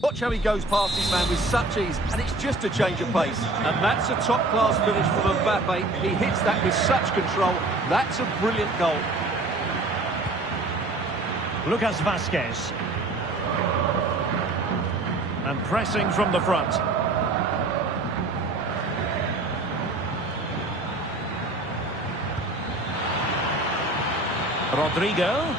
Watch how he goes past his man with such ease, and it's just a change of pace. And that's a top-class finish from Mbappe. He hits that with such control. That's a brilliant goal. Lucas Vasquez. And pressing from the front. Rodrigo.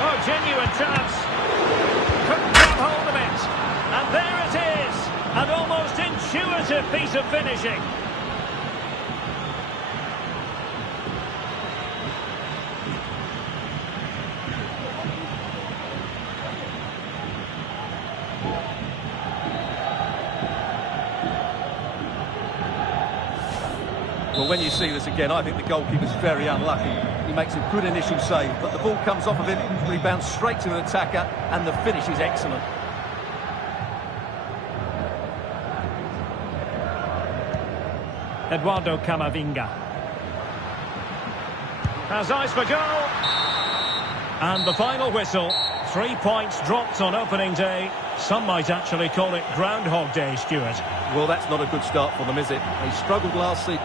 Oh, genuine chance. Couldn't grab hold of it. And there it is. An almost intuitive piece of finishing. Well, when you see this again, I think the goalkeeper's very unlucky. He makes a good initial save, but the ball comes off of him, rebounds straight to an attacker, and the finish is excellent. Eduardo Camavinga. Has eyes for goal. And the final whistle. 3 points dropped on opening day. Some might actually call it Groundhog Day, Stuart. Well, that's not a good start for them, is it? They struggled last season.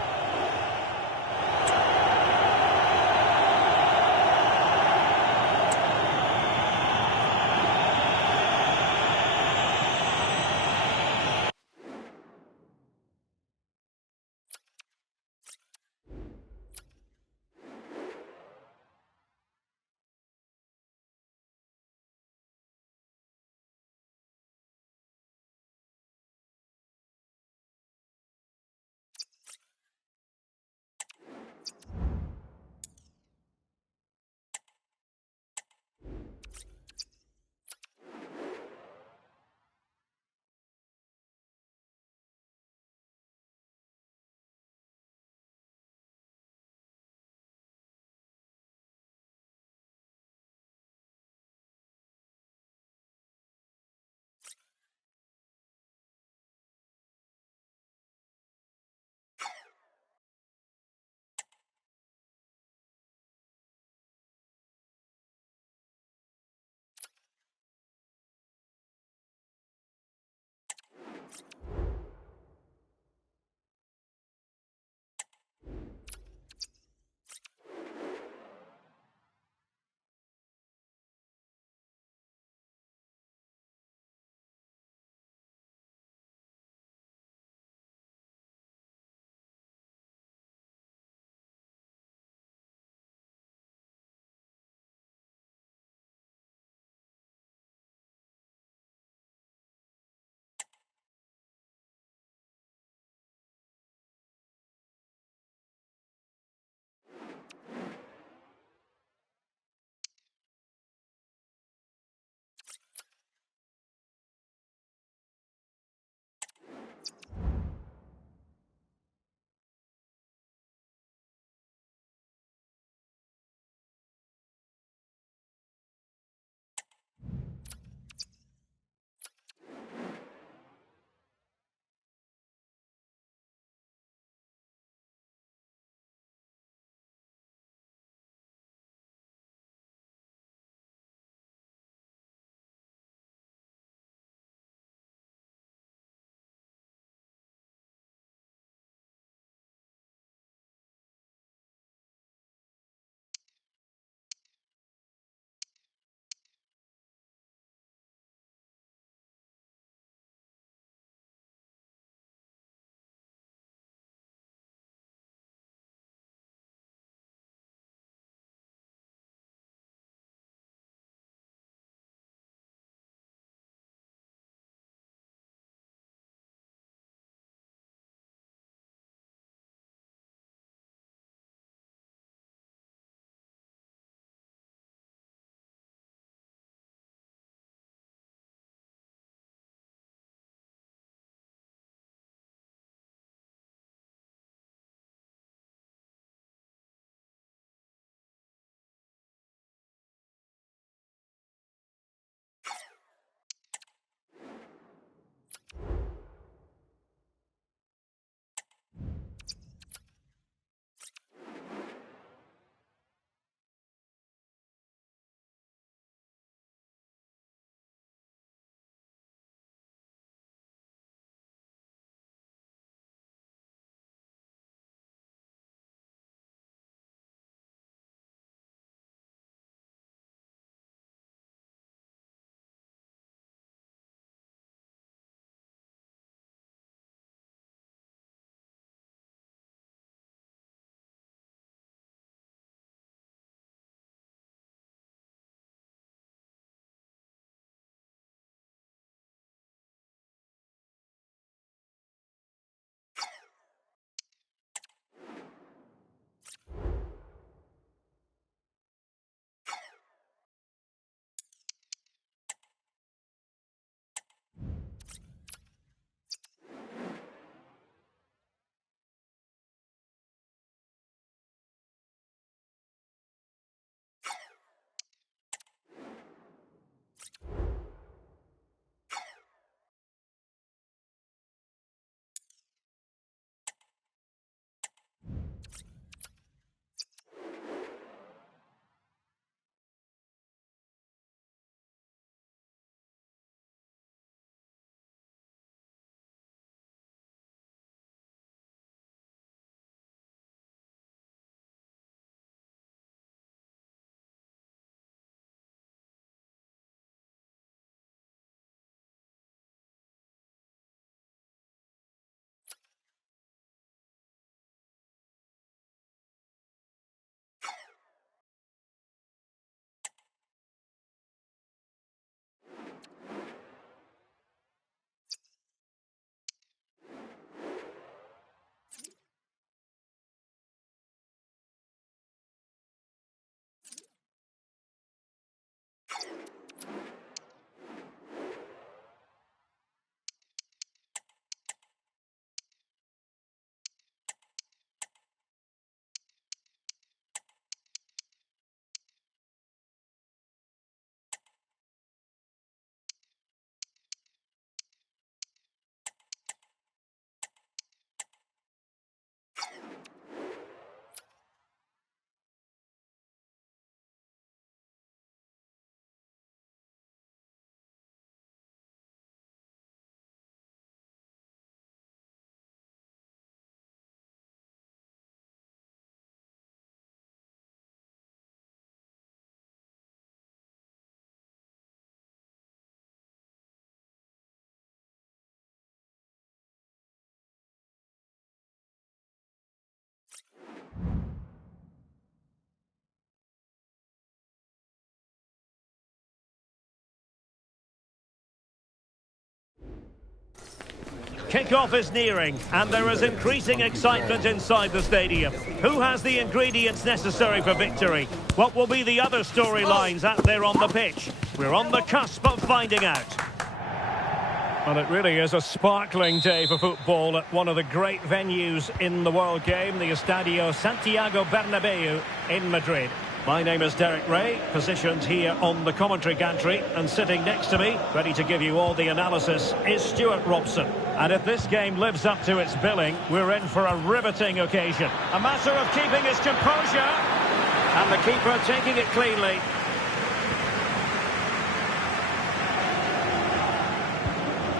Kick-off is nearing, and there is increasing excitement inside the stadium. Who has the ingredients necessary for victory? What will be the other storylines out there on the pitch? We're on the cusp of finding out. Well, it really is a sparkling day for football at one of the great venues in the world game, the Estadio Santiago Bernabeu in Madrid. My name is Derek Ray, positioned here on the commentary gantry, and sitting next to me, ready to give you all the analysis, is Stuart Robson. And if this game lives up to its billing, we're in for a riveting occasion. A matter of keeping his composure, and the keeper taking it cleanly.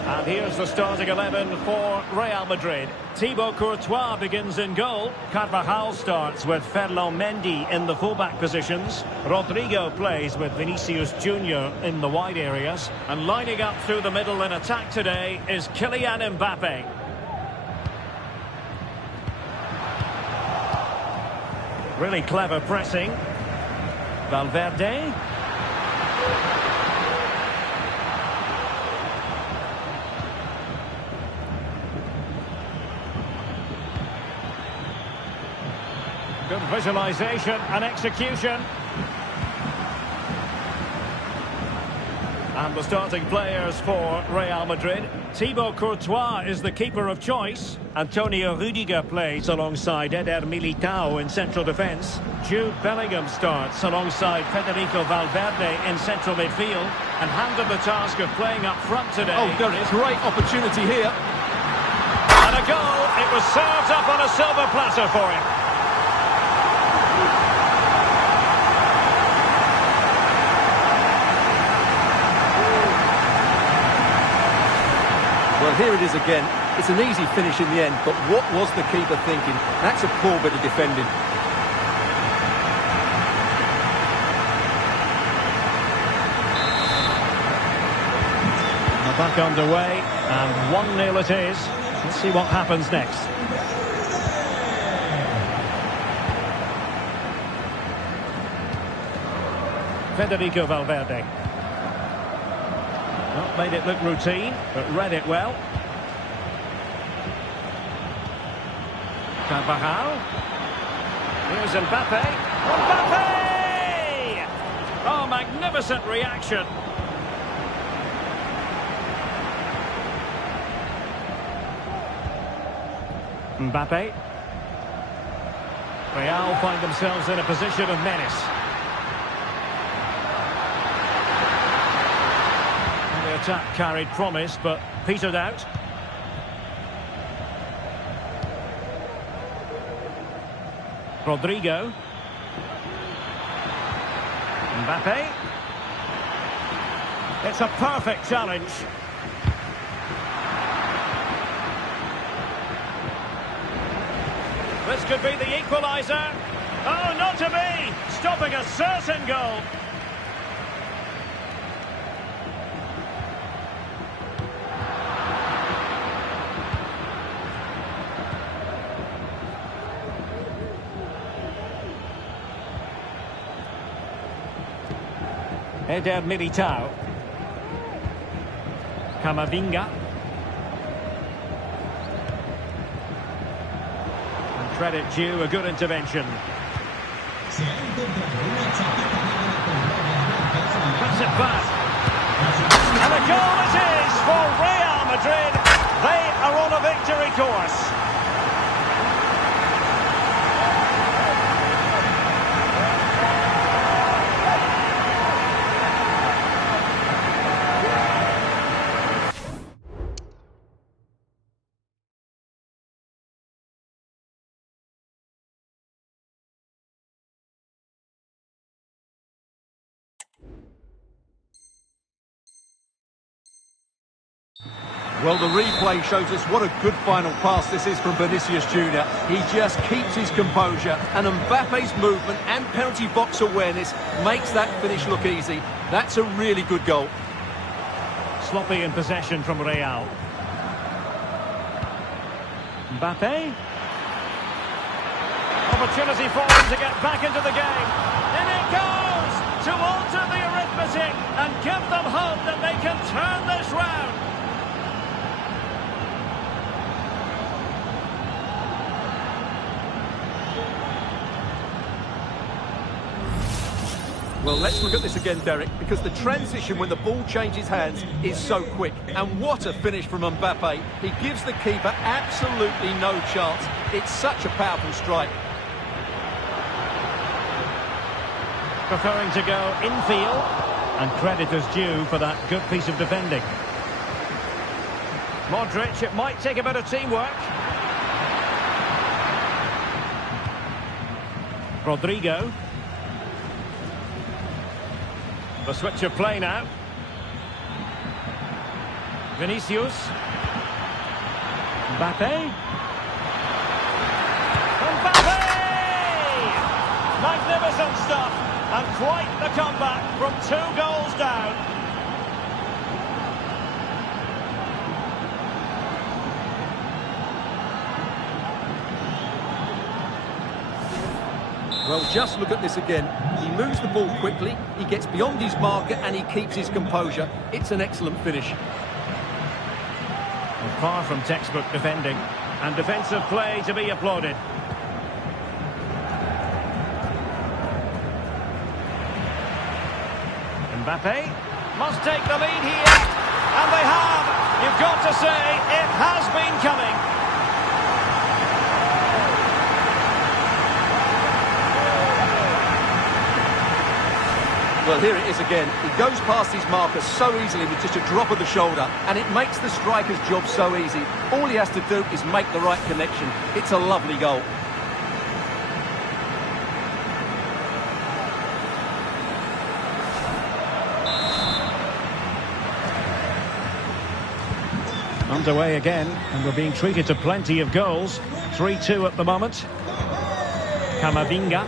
And here's the starting 11 for Real Madrid. Thibaut Courtois begins in goal. Carvajal starts with Ferland Mendy in the fullback positions. Rodrigo plays with Vinicius Junior in the wide areas. And lining up through the middle in attack today is Kylian Mbappe. Really clever pressing. Valverde. Good visualisation and execution. And the starting players for Real Madrid. Thibaut Courtois is the keeper of choice. Antonio Rudiger plays alongside Eder Militao in central defence. Jude Bellingham starts alongside Federico Valverde in central midfield. And handed the task of playing up front today. Oh, great opportunity here. And a goal. It was served up on a silver platter for him. Well, here it is again. It's an easy finish in the end, but what was the keeper thinking? That's a poor bit of defending. Back underway, and 1-0 it is. Let's see what happens next. Federico Valverde. Not made it look routine, but read it well. Carvajal. Here's Mbappe. Mbappe! Oh, magnificent reaction. Mbappe. Real find themselves in a position of menace. And the attack carried promise, but petered out. Rodrigo. Mbappe. It's a perfect challenge. This could be the equaliser. Oh, not to be! Stopping a certain goal. Eder Militao. Camavinga. Credit due, a good intervention. Cuts it back. And a goal it is for Real Madrid. They are on a victory course. Well, the replay shows us what a good final pass this is from Vinicius Junior. He just keeps his composure, and Mbappe's movement and penalty box awareness makes that finish look easy. That's a really good goal. Sloppy in possession from Real. Mbappe. Opportunity for him to get back into the game. In it goes to alter the arithmetic and give them hope that they can turn this round. Well, let's look at this again, Derek, because the transition when the ball changes hands is so quick. And what a finish from Mbappe. He gives the keeper absolutely no chance. It's such a powerful strike. Preferring to go infield, and credit is due for that good piece of defending. Modric, it might take a bit of teamwork. Rodrigo. The switch of play now. Vinicius. Mbappe. Mbappe! Magnificent stuff. And quite the comeback from 2 goals down. Well, just look at this again. He moves the ball quickly, he gets beyond his marker and he keeps his composure. It's an excellent finish. Far from textbook defending, and defensive play to be applauded. Mbappe must take the lead here, and they have. You've got to say, it has been coming. Well, here it is again. He goes past his marker so easily with just a drop of the shoulder, and it makes the striker's job so easy. All he has to do is make the right connection. It's a lovely goal. Underway again, and we're being treated to plenty of goals. 3-2 at the moment. Camavinga.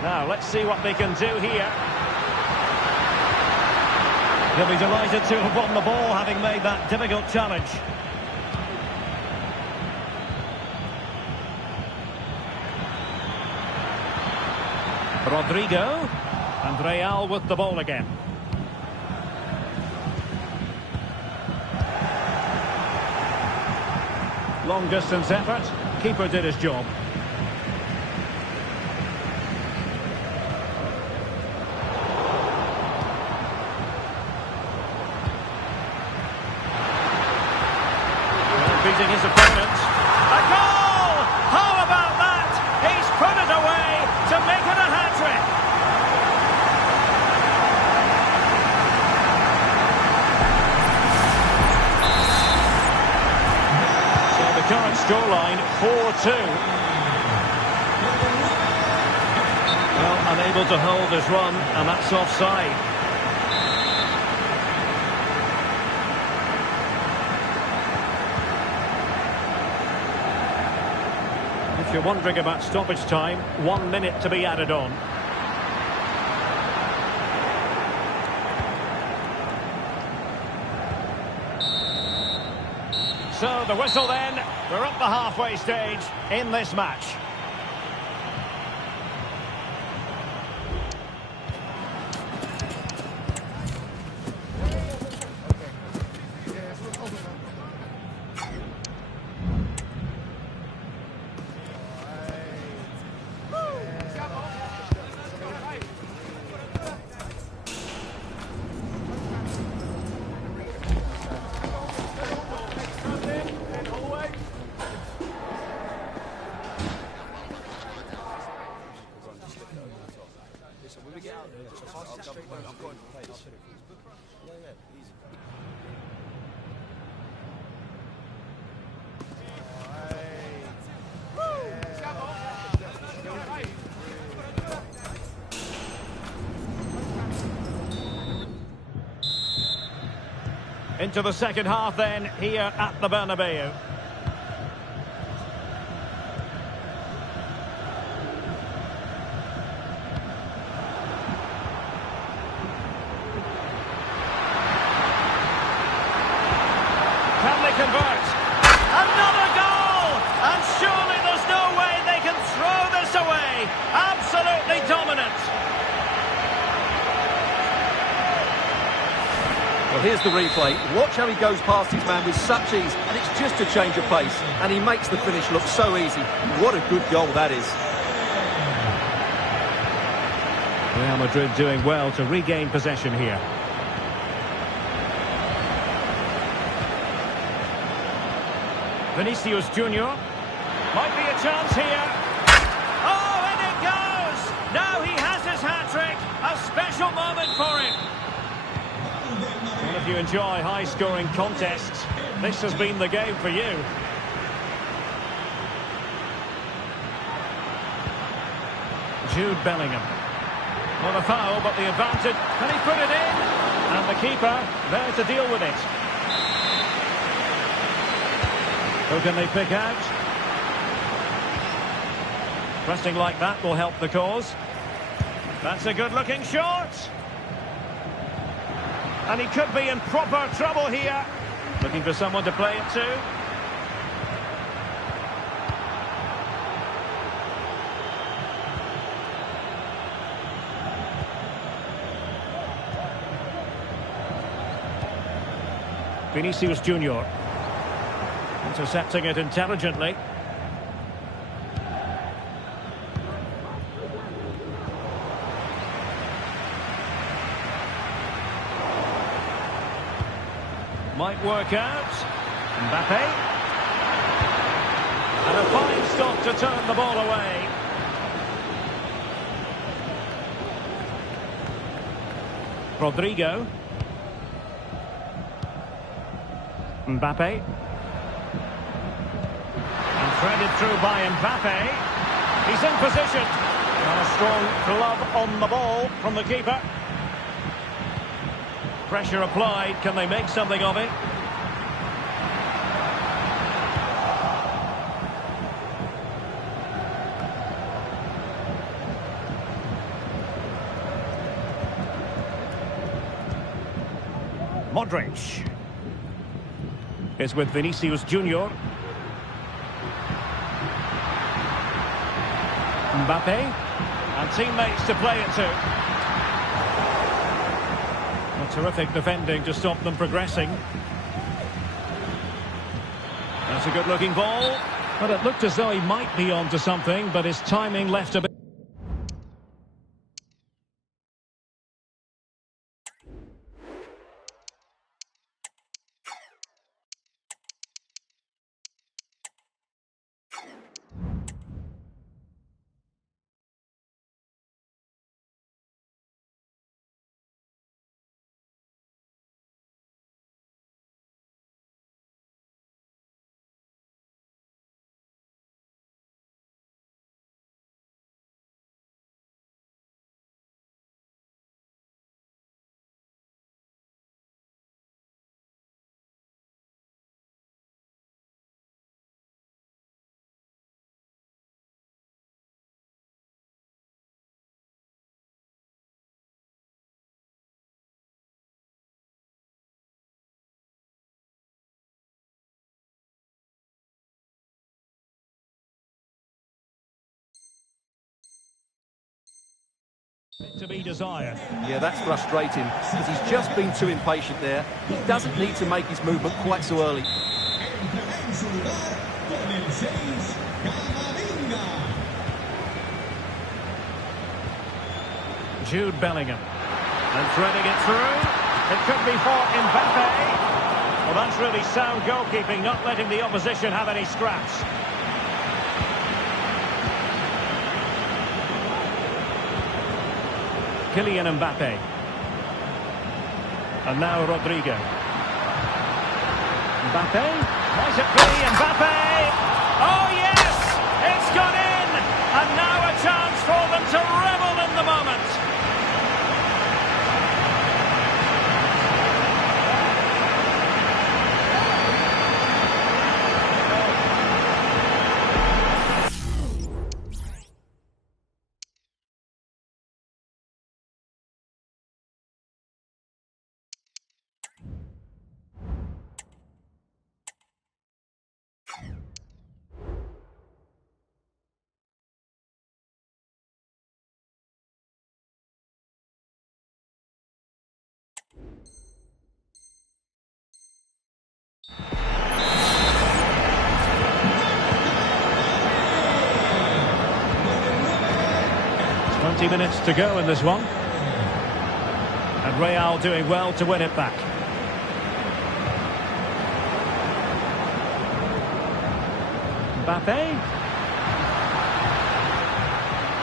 Now, let's see what they can do here. He'll be delighted to have won the ball, having made that difficult challenge. Rodrigo. And Real with the ball again. Long distance effort. Keeper did his job. Beating his opponent. A goal! How about that? He's put it away to make it a hat-trick. So the current scoreline, 4-2. Well, unable to hold his run, and that's offside. If you're wondering about stoppage time, 1 minute to be added on. So the whistle then, we're at the halfway stage in this match. Into the second half then, here at the Bernabeu. Can they convert? Another goal! And surely there's no way they can throw this away. Absolutely dominant. Well, here's the replay. Watch how he goes past his man with such ease, and it's just a change of pace, and he makes the finish look so easy. What a good goal that is. Real Madrid doing well to regain possession here. Vinicius Junior. Might be a chance here. Oh, and it goes! Now he has his hat-trick. A special moment for him. Well, if you enjoy high-scoring contests, this has been the game for you. Jude Bellingham. Not a foul, but the advantage. Can he put it in? And the keeper there to deal with it. Who can they pick out? Pressing like that will help the cause. That's a good-looking shot. And he could be in proper trouble here. Looking for someone to play it to. Vinicius Junior. Intercepting it intelligently. Might work out. Mbappe. And a fine stop to turn the ball away. Rodrigo. Mbappe. And threaded through by Mbappe. He's in position. And a strong glove on the ball from the keeper. Pressure applied. Can they make something of it? Modric is with Vinicius Junior. Mbappe and teammates to play it to. Terrific defending to stop them progressing. That's a good-looking ball. But it looked as though he might be onto something, but his timing left a bit. To be desired. Yeah, that's frustrating because he's just been too impatient there. He doesn't need to make his movement quite so early. Jude Bellingham. And threading it through. It could be for Mbappe. Well, that's really sound goalkeeping, not letting the opposition have any scraps. Kylian Mbappe. And now Rodrigo. Mbappe. Might it be Mbappe? Oh yes! It's gone in! And now a chance for them to revel in the moment. 20 minutes to go in this one. And Real doing well to win it back. Mbappe.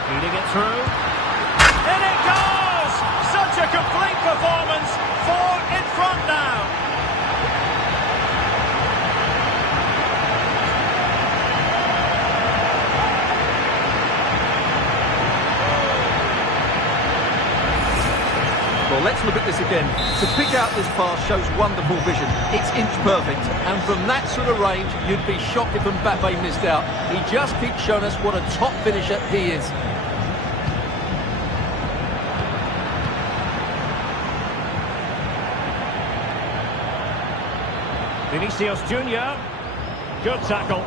Feeding it through. In it goes! Such a complete performance. 4 in front now. Well, let's look at this again. To pick out this pass shows wonderful vision. It's inch perfect. And from that sort of range, you'd be shocked if Mbappe missed out. He just keeps showing us what a top finisher he is. Vinicius Junior. Good tackle.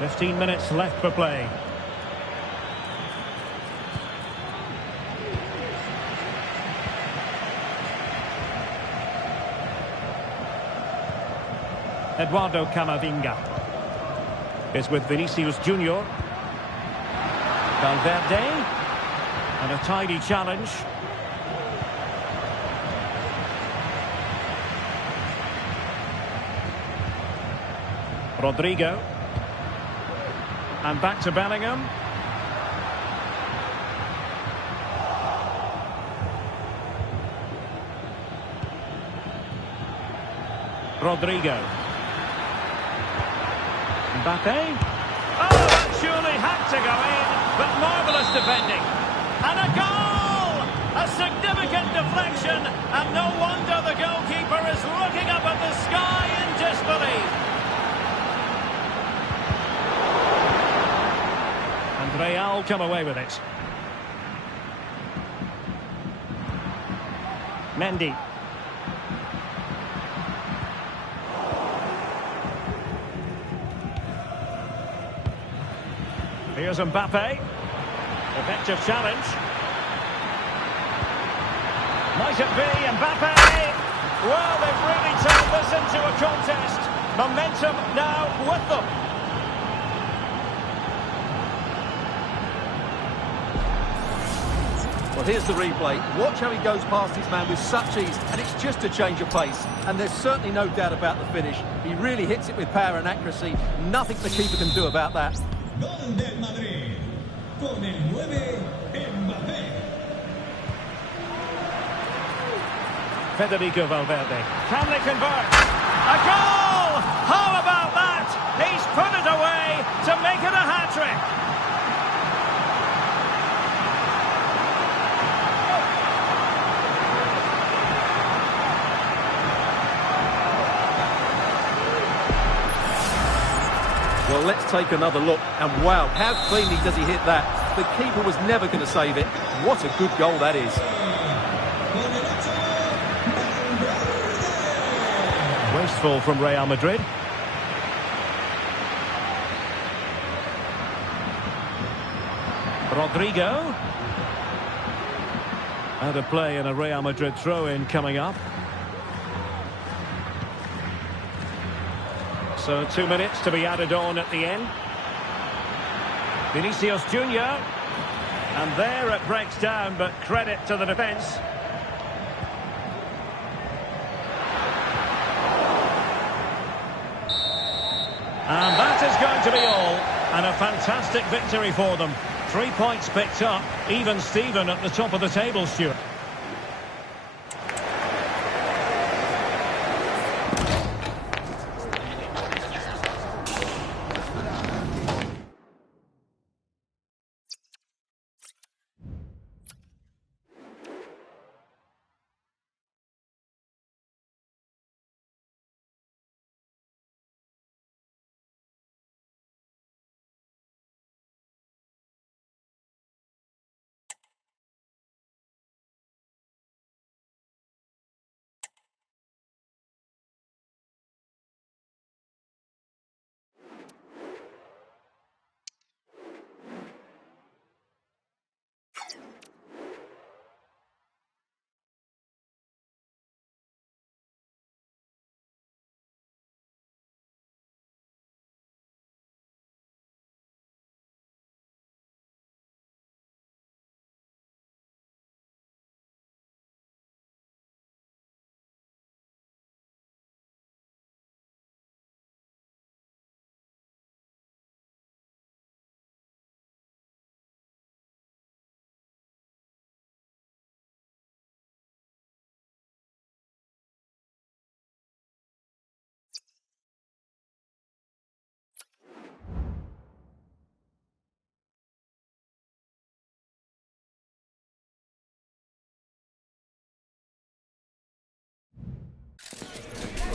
"15 minutes left for play. Eduardo Camavinga is with Vinicius Junior. Valverde. And a tidy challenge. Rodrigo. And back to Bellingham. Rodrigo. Mbappe. Oh, that surely had to go in, but marvellous defending. And a goal! A significant deflection, and no wonder the goalkeeper is looking up at the sky in disbelief. And Real come away with it. Mendy. Here's Mbappe. Effective challenge. Might it be Mbappe? Well, they've really turned this into a contest. Momentum now with them. Well, here's the replay. Watch how he goes past his man with such ease, and it's just a change of pace. And there's certainly no doubt about the finish. He really hits it with power and accuracy. Nothing the keeper can do about that. Gol del Madrid, con el 9, Mbappé. Federico Valverde. Can they convert? A goal! How about that? He's put it away to make it a hat-trick. Well, let's take another look. And wow, how cleanly does he hit that? The keeper was never going to save it. What a good goal that is. Wasteful from Real Madrid. Rodrigo. Out of play and a Real Madrid throw-in coming up. So 2 minutes to be added on at the end. Vinicius Junior. And there it breaks down, but credit to the defence. And that is going to be all. And a fantastic victory for them. 3 points picked up. Even Steven at the top of the table, Stuart.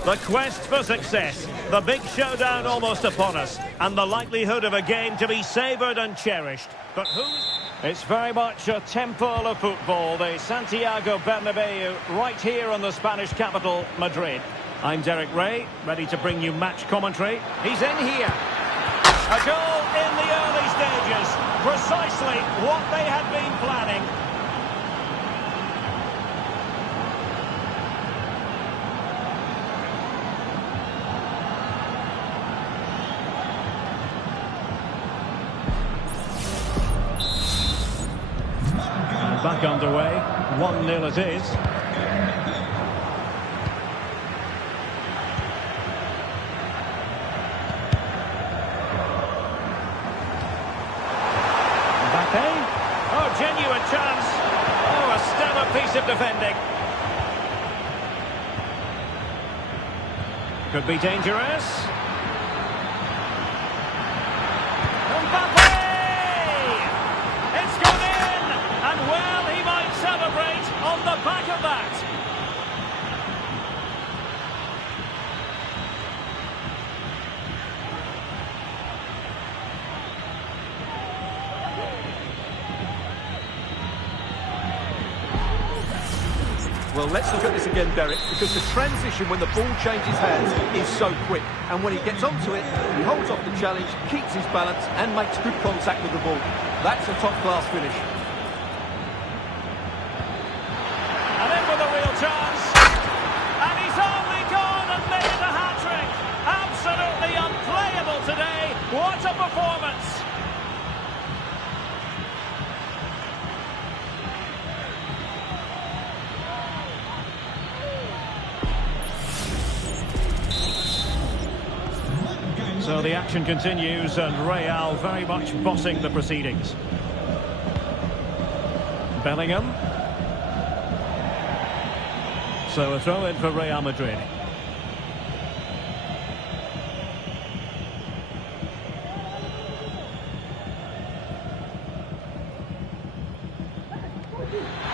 The quest for success, the big showdown almost upon us, and the likelihood of a game to be savoured and cherished. But who's... It's very much a temple of football, the Santiago Bernabeu, right here in the Spanish capital, Madrid. I'm Derek Ray, ready to bring you match commentary. He's in here. A goal in the early stages, precisely what they had been planning. And back underway, 1-0 it is. Oh, genuine chance. Oh, a stellar piece of defending. Could be dangerous. Mbappe! It's gone in! And well, he might celebrate on the back of that. Well, let's look at this again, Derek, because the transition when the ball changes hands is so quick. And when he gets onto it, he holds off the challenge, keeps his balance and makes good contact with the ball. That's a top-class finish. And in with a real chance. And he's only gone and made the hat-trick. Absolutely unplayable today. What a performance. So the action continues and Real very much bossing the proceedings. Bellingham. So a throw in for Real Madrid.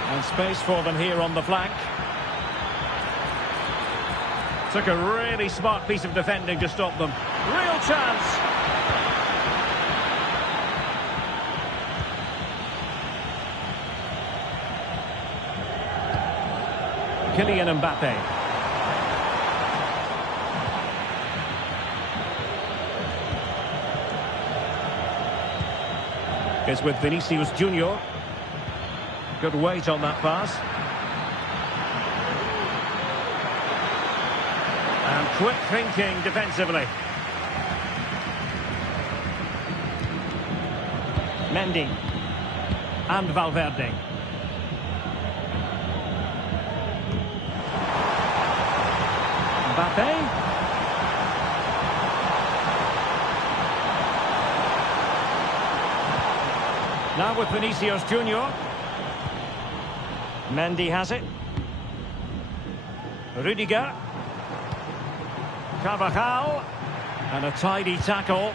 And space for them here on the flank. Took a really smart piece of defending to stop them. Real chance. Kylian Mbappe. It's with Vinicius Junior. Good weight on that pass. And quick thinking defensively. Mendy. And Valverde. Mbappe. Now with Vinicius Junior. Mendy has it. Rudiger. Carvajal. And a tidy tackle.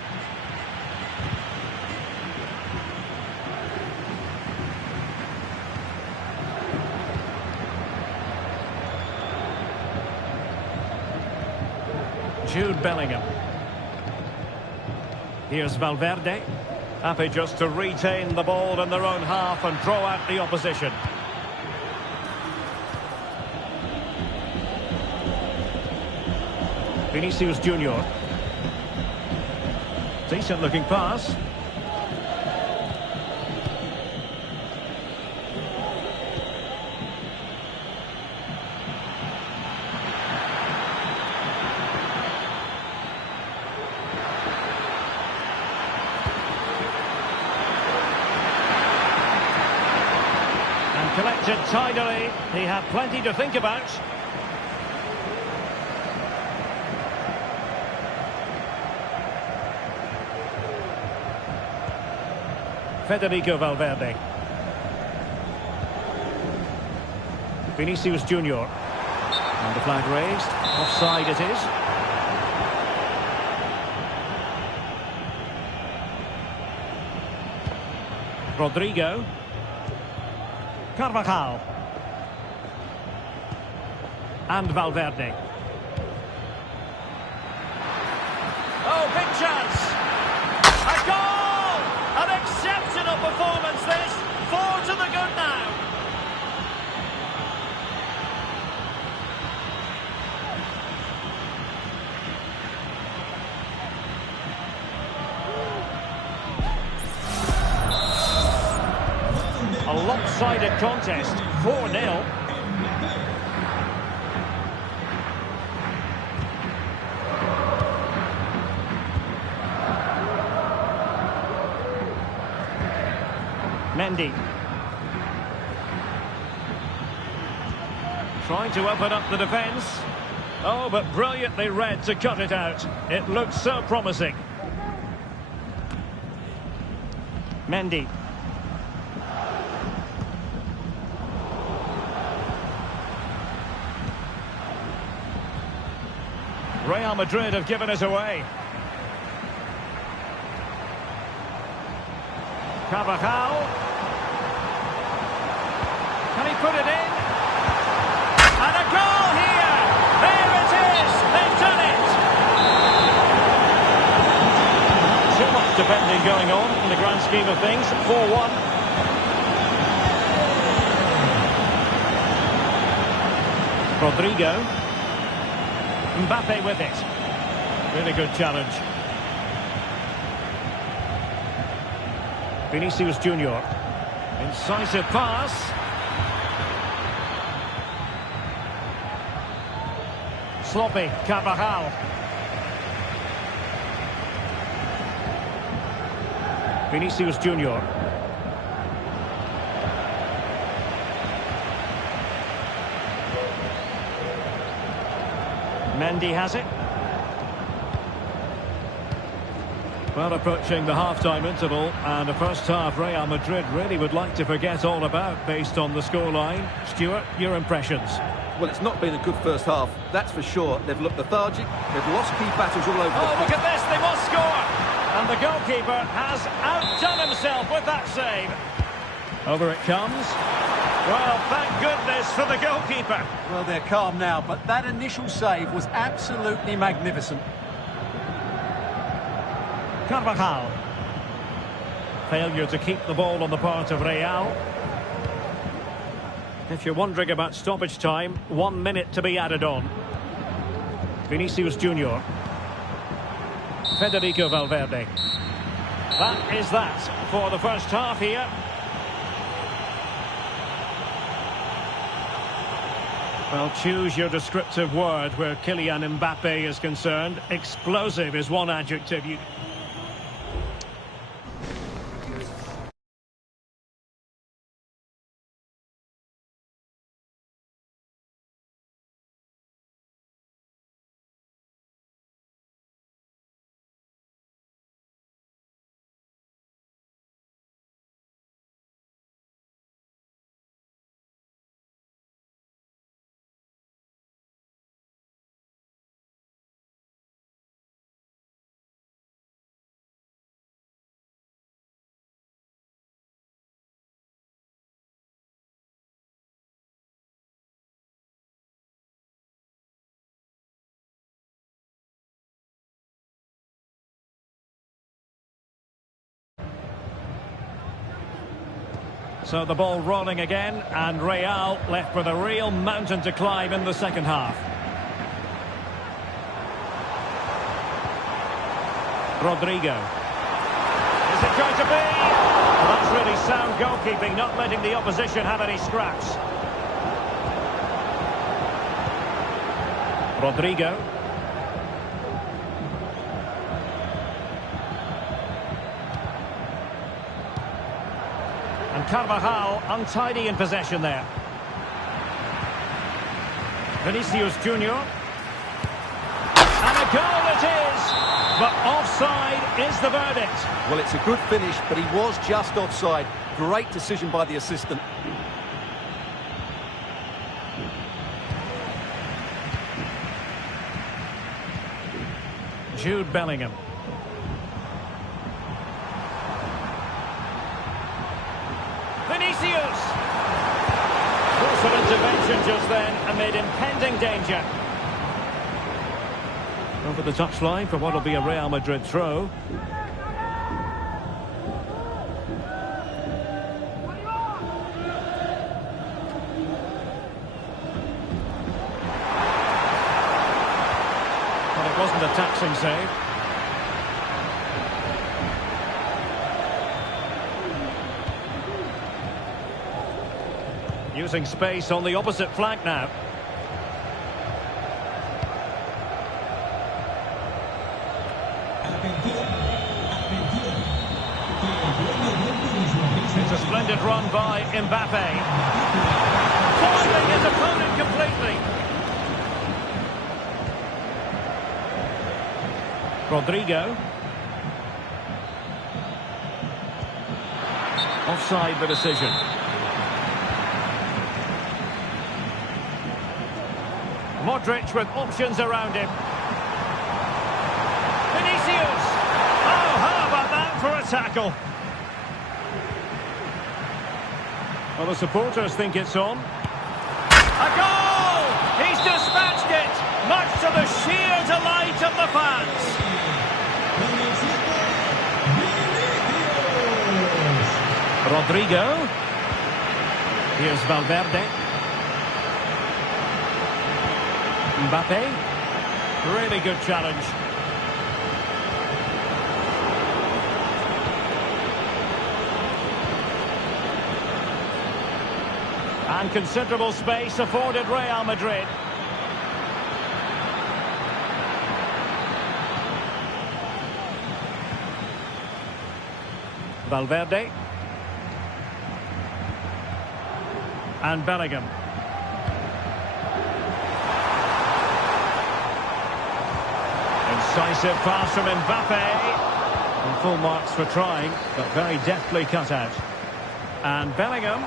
Jude Bellingham. Here's Valverde. Happy just to retain the ball in their own half and draw out the opposition. Vinicius Junior. Decent looking pass. And collected tidily. He had plenty to think about. Federico Valverde. Vinicius Junior. And the flag raised. Offside it is. Rodrigo. Carvajal. And Valverde. Oh, big chance. A goal! An exceptional performance this. 4 to the good now. A lopsided contest, 4-0. Mendy. Trying to open up the defence. Oh, but brilliantly read to cut it out. It looks so promising. Mendy. Real Madrid have given us away. Carvajal. Can he put it in? And a goal here! There it is! They've done it! Too much defending going on in the grand scheme of things. 4-1. Rodrigo. Mbappe with it. Really good challenge. Vinicius Junior. Incisive pass. Sloppy Carvajal. Vinicius Junior. Mendy has it. Well, approaching the half-time interval, and the first half Real Madrid really would like to forget all about based on the scoreline. Stuart, your impressions? Well, it's not been a good first half, that's for sure. They've looked lethargic, they've lost key battles all over the Oh, pitch. look at this, they must score! And the goalkeeper has outdone himself with that save. Over it comes. Well, thank goodness for the goalkeeper. Well, they're calm now, but that initial save was absolutely magnificent. Carvajal. Failure to keep the ball on the part of Real. If you're wondering about stoppage time, 1 minute to be added on. Vinicius Junior. Federico Valverde. That is that for the first half here. Well, choose your descriptive word where Kylian Mbappe is concerned. Explosive is one adjective. So the ball rolling again, and Real left with a real mountain to climb in the second half. Rodrigo. Is it going to be? Well, that's really sound goalkeeping, not letting the opposition have any scraps. Rodrigo. And Carvajal untidy in possession there. Vinicius Junior. And a goal it is! But offside is the verdict. Well, it's a good finish, but he was just offside. Great decision by the assistant. Jude Bellingham. Vinicius! Force of intervention just then amid impending danger. Over the touchline for what will be a Real Madrid throw. Well, it wasn't a taxing save. Using space on the opposite flank now. It's a splendid run by Mbappe. Foiling his opponent completely. Rodrigo. Offside the decision. Modric with options around him. Vinicius! Oh, how about that for a tackle? Well, the supporters think it's on. A goal! He's dispatched it, much to the sheer delight of the fans. Rodrigo. Here's Valverde. Mbappe. Really good challenge. And considerable space afforded Real Madrid. Valverde. And Bellingham. Incisive pass from Mbappe. And full marks for trying, but very deftly cut out. And Bellingham.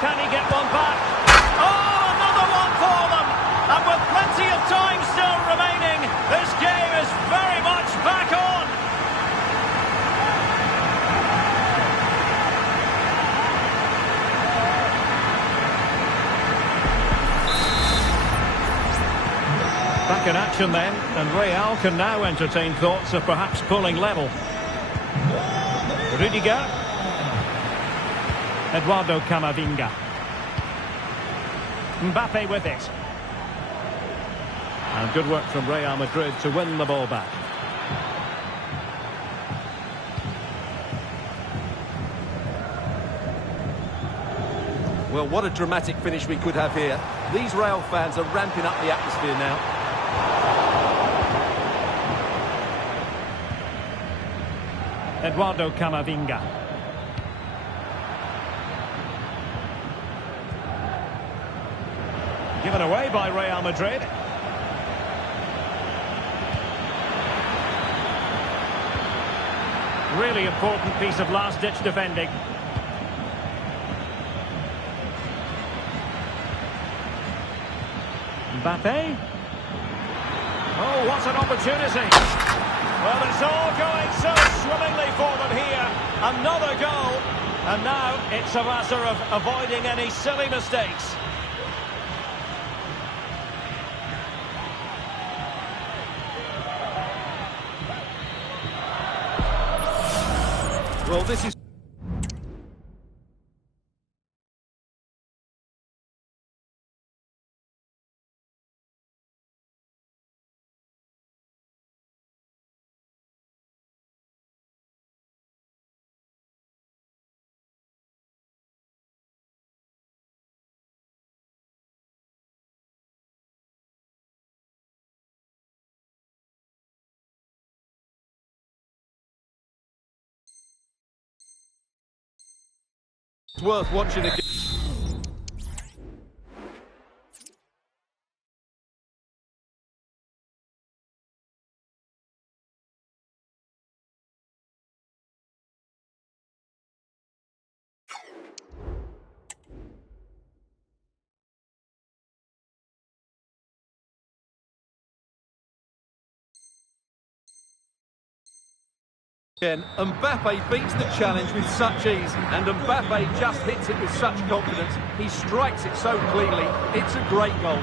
Can he get one back? Oh, another one for them! And with plenty of time still remaining, this game is very much back on! Back in action then, and Real can now entertain thoughts of perhaps pulling level. Rudiger. Eduardo Camavinga. Mbappe with it. And good work from Real Madrid to win the ball back. Well, what a dramatic finish we could have here. These Real fans are ramping up the atmosphere now. Eduardo Camavinga. Given away by Real Madrid. Really important piece of last-ditch defending. Mbappe. Oh, what an opportunity. Well, it's all going so swimmingly for them here. Another goal. And now it's a matter of avoiding any silly mistakes. Well, this is... It's worth watching again. Mbappe beats the challenge with such ease, and Mbappe just hits it with such confidence. He strikes it so cleanly. It's a great goal.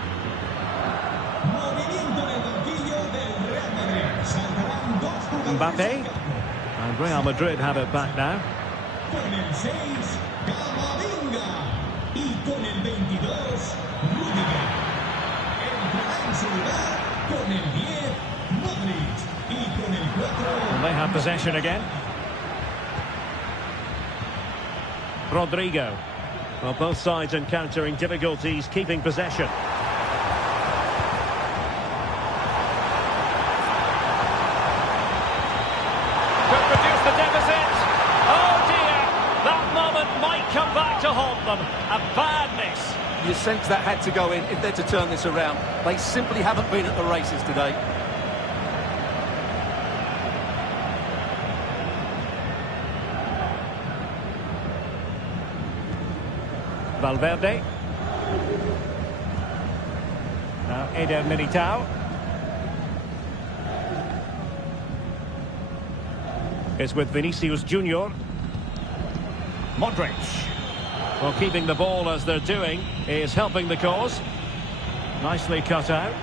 Mbappe. And Real Madrid have it back now. Con el 6, Camavinga. Y con el 22, Rudiger. Entrará en su lugar con el 10, Modric. Y con el 4... And they have possession again. Rodrigo. Well, both sides encountering difficulties keeping possession. Could reduce the deficit. Oh dear, that moment might come back to haunt them. A bad miss. You sense that had to go in if they're to turn this around. They simply haven't been at the races today. Valverde. Now Eder Militao. It's with Vinicius Junior. Modric. Well, keeping the ball as they're doing is helping the cause. Nicely cut out.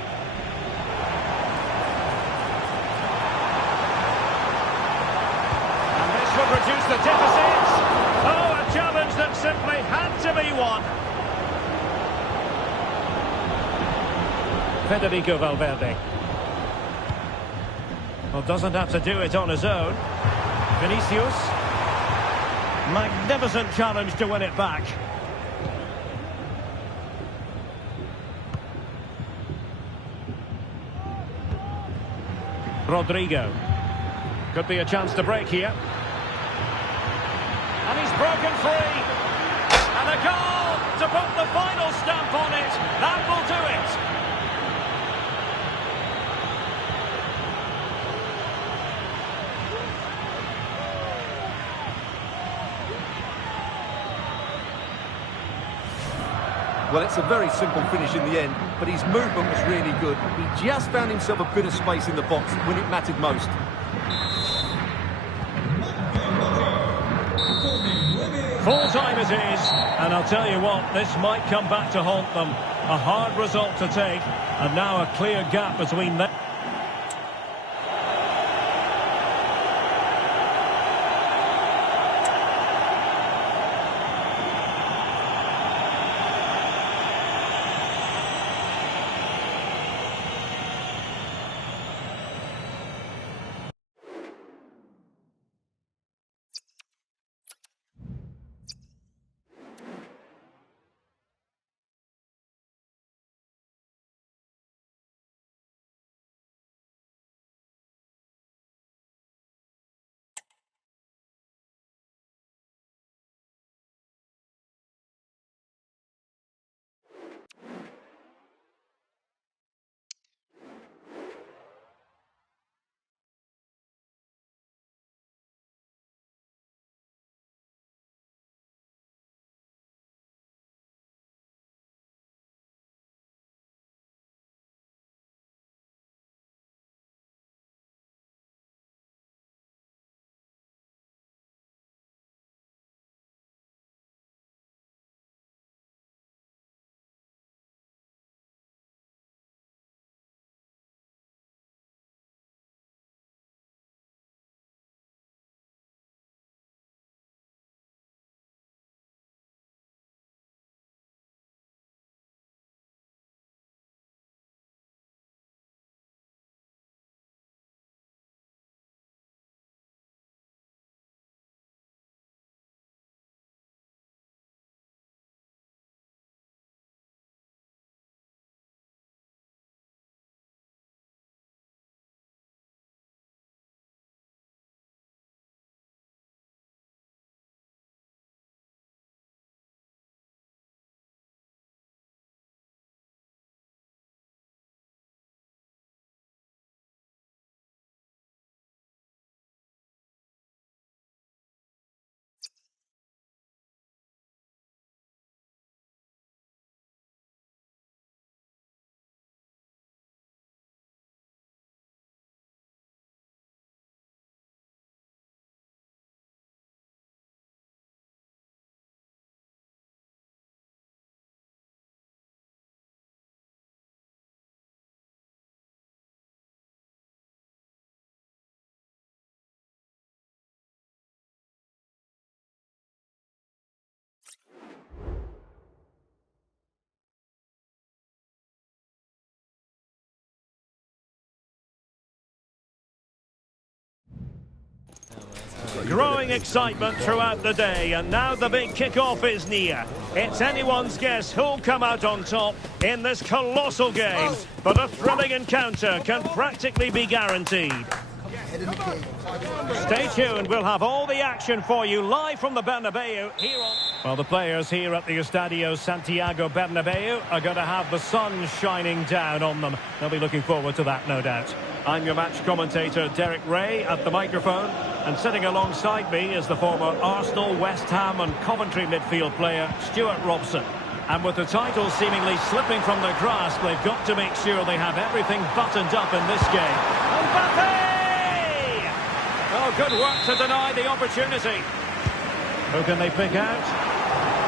And this will reduce the deficit. Oh, a challenge that simply had to be won. Federico Valverde. Well, doesn't have to do it on his own. Vinicius. Magnificent challenge to win it back. Rodrigo. Could be a chance to break here. And he's broken free. And a goal to put the final stamp on it. That will do it. Well, it's a very simple finish in the end, but his movement was really good. He just found himself a bit of space in the box when it mattered most. Full time it is, and I'll tell you what, this might come back to haunt them. A hard result to take, and now a clear gap between them. Growing excitement throughout the day, and now the big kick-off is near. It's anyone's guess who'll come out on top in this colossal game, but a thrilling encounter can practically be guaranteed. Stay tuned, we'll have all the action for you live from the Bernabeu here on... Well, the players here at the Estadio Santiago Bernabeu are going to have the sun shining down on them. They'll be looking forward to that, no doubt. I'm your match commentator, Derek Ray, at the microphone, and sitting alongside me is the former Arsenal, West Ham and Coventry midfield player, Stuart Robson. And with the title seemingly slipping from their grasp, they've got to make sure they have everything buttoned up in this game. Mbappe! Oh, good work to deny the opportunity. Who can they pick out?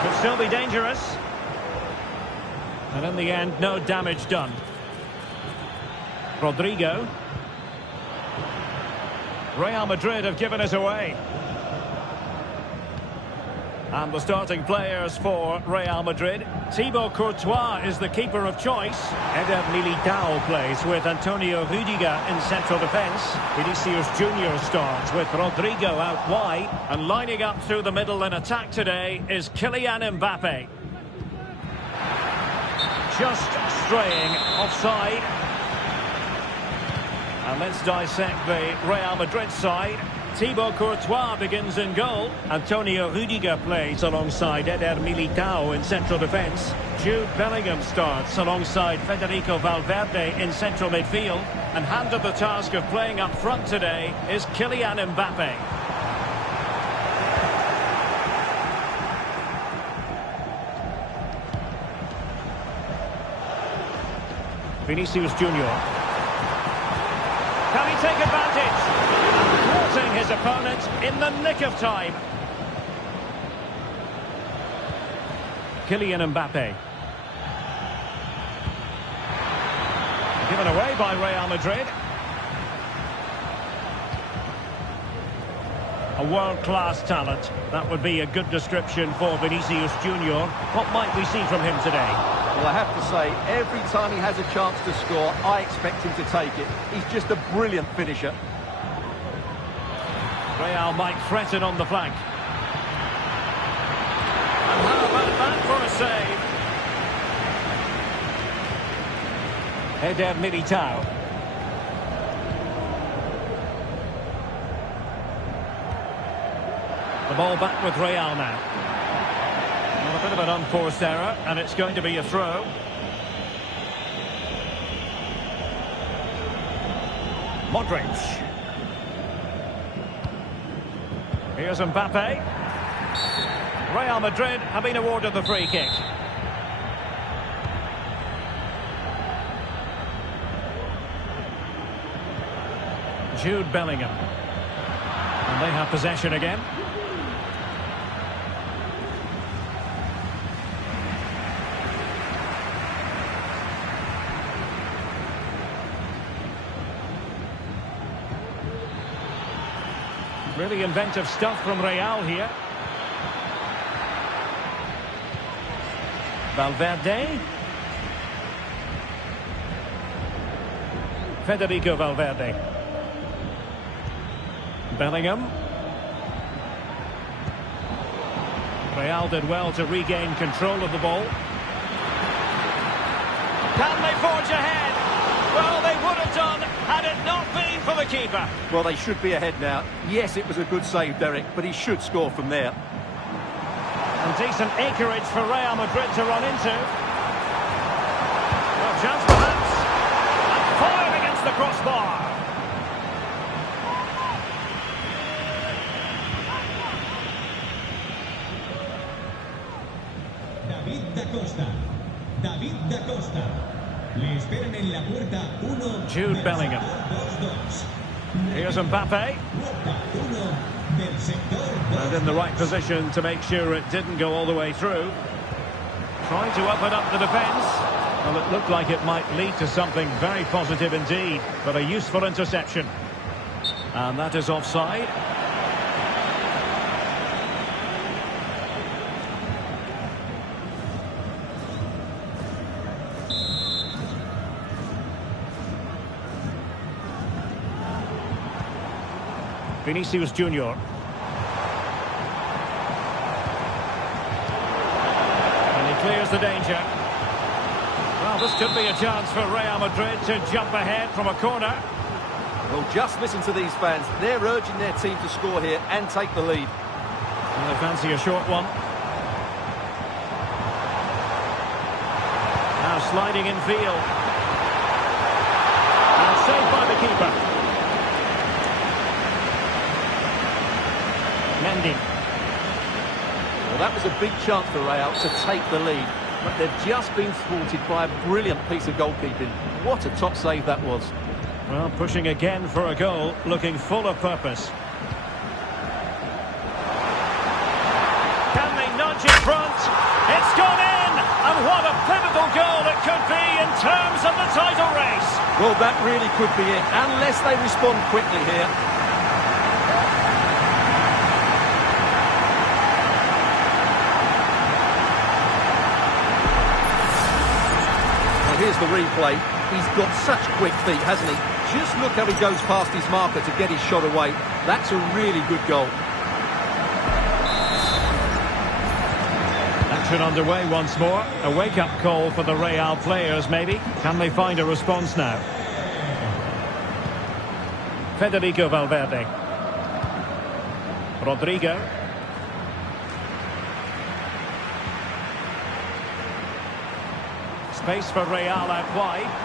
Could still be dangerous. And in the end, no damage done. Rodrigo. Real Madrid have given it away. And the starting players for Real Madrid. Thibaut Courtois is the keeper of choice. Eder Militao plays with Antonio Rudiger in central defence. Vinicius Junior starts with Rodrigo out wide. And lining up through the middle in attack today is Kylian Mbappe. Just straying offside. And let's dissect the Real Madrid side. Thibaut Courtois begins in goal. Antonio Rudiger plays alongside Eder Militao in central defence. Jude Bellingham starts alongside Federico Valverde in central midfield. And handed the task of playing up front today is Kylian Mbappe. Vinicius Junior. Can he take advantage? Thwarting his opponent in the nick of time. Kylian Mbappe. Given away by Real Madrid. A world-class talent. That would be a good description for Vinicius Junior. What might we see from him today? Well, I have to say, every time he has a chance to score, I expect him to take it. He's just a brilliant finisher. Real might threaten on the flank. And how about that for a save? Eder Militao. The ball back with Real now. Well, a bit of an unforced error, and it's going to be a throw. Modric. Here's Mbappe. Real Madrid have been awarded the free kick. Jude Bellingham. And they have possession again. Really inventive stuff from Real here. Valverde. Federico Valverde. Bellingham. Real did well to regain control of the ball. Can they forge ahead? Well, they would have done had it not been for the keeper. Well, they should be ahead now. Yes, it was a good save, Derek, but he should score from there. And decent acreage for Real Madrid to run into. Well, chance perhaps. And fired against the crossbar. David da Costa. Le esperan en la puerta uno. Jude Bellingham. Here's Mbappe. And in the right position to make sure it didn't go all the way through. Trying to open up the defence. Well, it looked like it might lead to something very positive indeed, but a useful interception. And that is offside. Vinicius Junior. clears the danger. Well, this could be a chance for Real Madrid to jump ahead from a corner. Well, just listen to these fans. They're urging their team to score here and take the lead. And they fancy a short one. Now sliding in field. And saved by the keeper. Mendy. Well, that was a big chance for Real to take the lead. But they've just been thwarted by a brilliant piece of goalkeeping. What a top save that was. Well, pushing again for a goal, looking full of purpose. Can they nudge in front? It's gone in! And what a pivotal goal it could be in terms of the title race. Well, that really could be it, unless they respond quickly here. Well, here's the replay. He's got such quick feet, hasn't he? Just look how he goes past his marker to get his shot away. That's a really good goal. Action underway once more. A wake-up call for the Real players, maybe. Can they find a response now? Federico Valverde. Rodrigo. Space for Real out wide.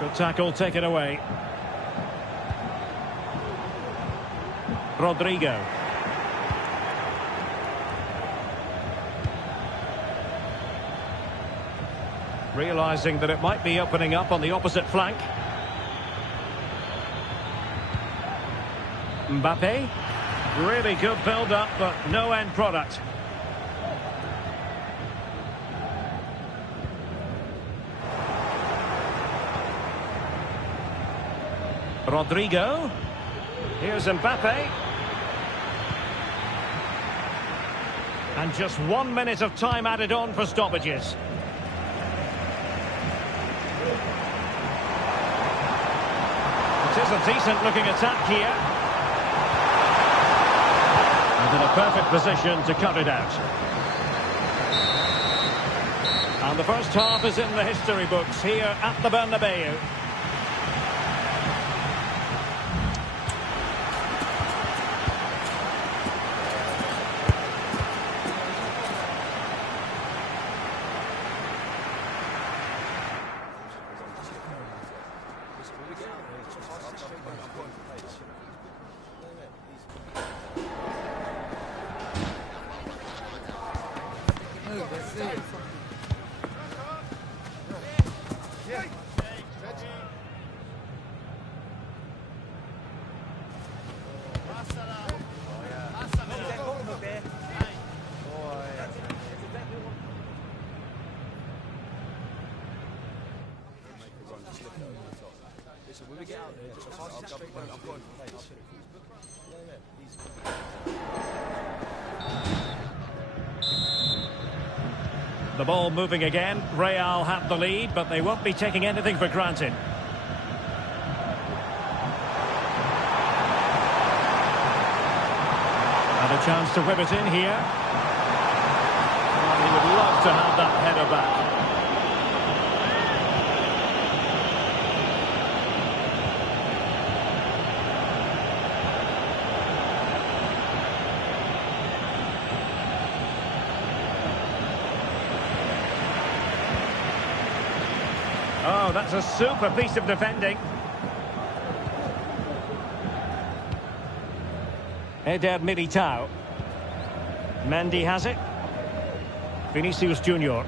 Good tackle, take it away. Rodrigo. Realising that it might be opening up on the opposite flank. Mbappe. Really good build-up, but no end product. Rodrigo. Here's Mbappe. And just 1 minute of time added on for stoppages. It is a decent-looking attack here. And in a perfect position to cut it out. And the first half is in the history books here at the Bernabeu. The ball moving again. Real have the lead, but they won't be taking anything for granted. And a chance to whip it in here. Oh, he would love to have that header back. Oh, that's a super piece of defending. Eder Militao. Mendy has it. Vinicius Junior.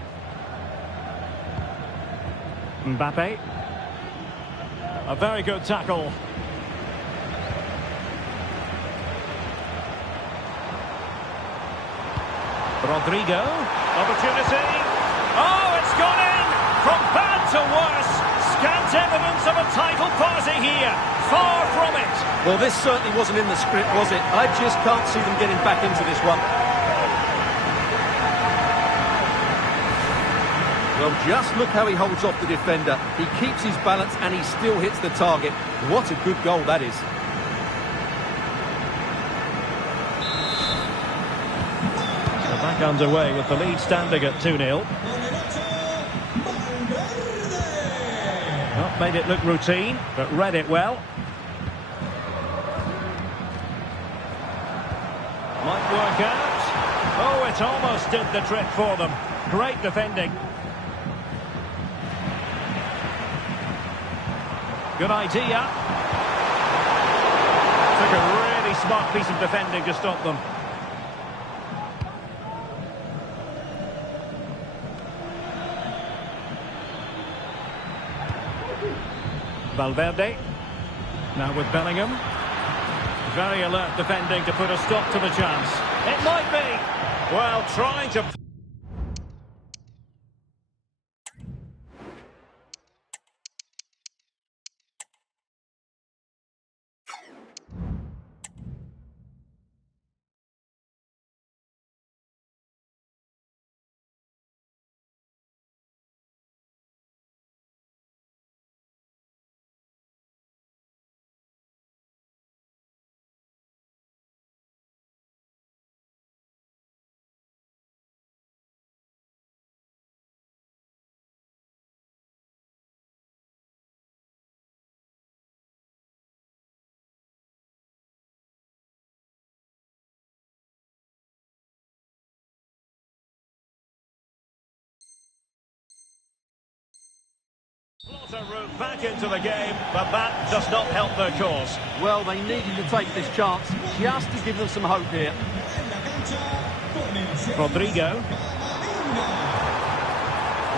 Mbappe. A very good tackle. Rodrigo. Opportunity. Oh, it's gone in! From bad to worse. Scant evidence of a title party here. Far from it. Well, this certainly wasn't in the script, was it? I just can't see them getting back into this one. Well, just look how he holds off the defender. He keeps his balance and he still hits the target. What a good goal that is. Comes away with the lead standing at 2-0. Not made it look routine, but read it well. Might work out. Oh, it almost did the trick for them. Great defending. Good idea. Took a really smart piece of defending to stop them. Valverde. Now with Bellingham. Very alert defending to put a stop to the chance. It might be. Well, trying to... A route back into the game, but that does not help their cause. Well, they needed to take this chance just to give them some hope here. Rodrigo.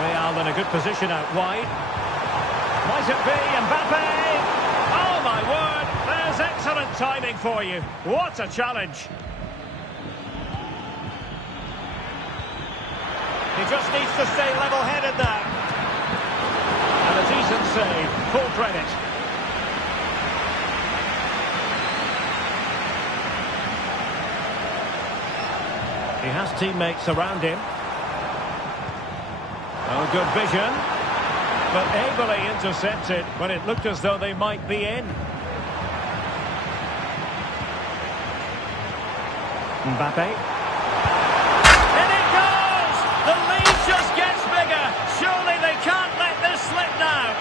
Real in a good position out wide. Might it be Mbappe? Oh my word, there's excellent timing for you. What a challenge. He just needs to stay level-headed now. And a decent save, full credit. He has teammates around him. Oh, good vision. But ably intercepted when it looked as though they might be in. Mbappe. In it goes! The lead just gets bigger. Surely they can't let this slip now.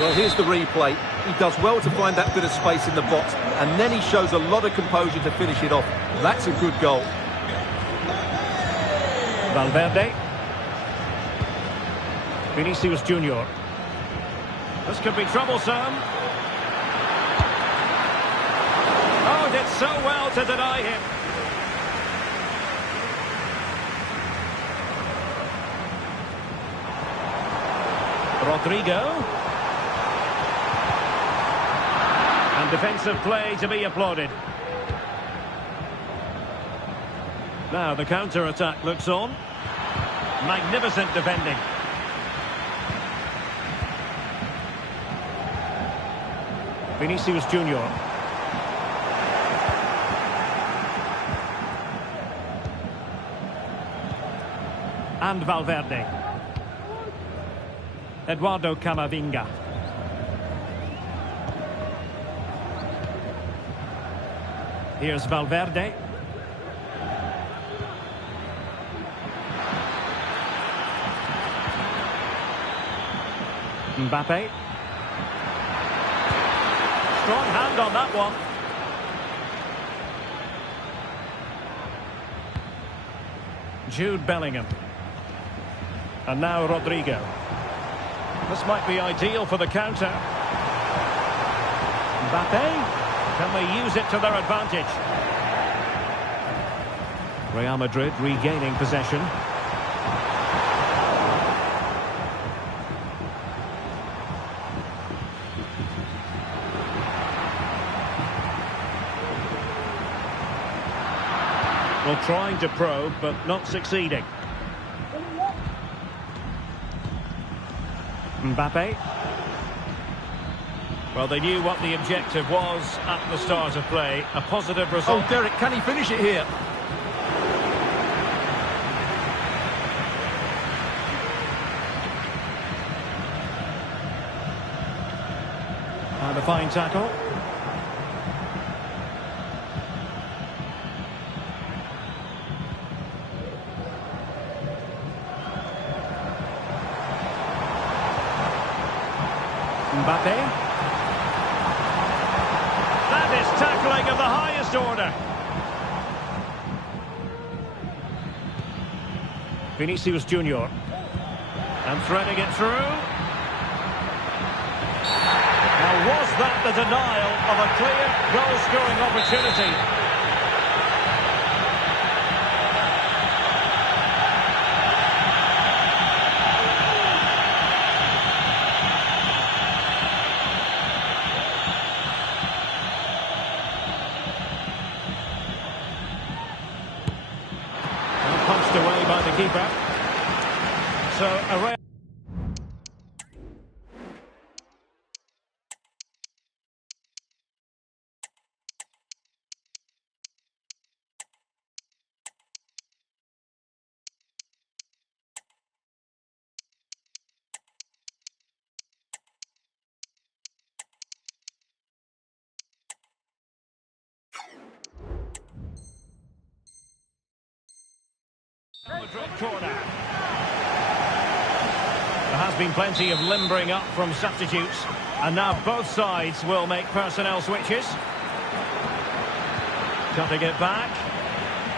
Well, here's the replay. He does well to find that bit of space in the box, and then he shows a lot of composure to finish it off. That's a good goal. Valverde. Vinicius Junior. This could be troublesome. Oh, did so well to deny him. Rodrigo. And defensive play to be applauded. Now the counter-attack looks on. Magnificent defending. Vinicius Junior. And Valverde. Eduardo Camavinga. Here's Valverde. Mbappe. Strong hand on that one. Jude Bellingham. And now Rodrigo. This might be ideal for the counter. Mbappe. Can they use it to their advantage? Real Madrid regaining possession. Well, trying to probe, but not succeeding. Mbappe. Well, they knew what the objective was at the start of play. A positive result. Oh, Derek, can he finish it here? And a fine tackle. Mbappe. That is tackling of the highest order. Vinicius Junior. And threading it through. Now, was that the denial of a clear goal-scoring opportunity? Punched away by the keeper. So, a Madrid corner. There has been plenty of limbering up from substitutes, and now both sides will make personnel switches. Cutting it back,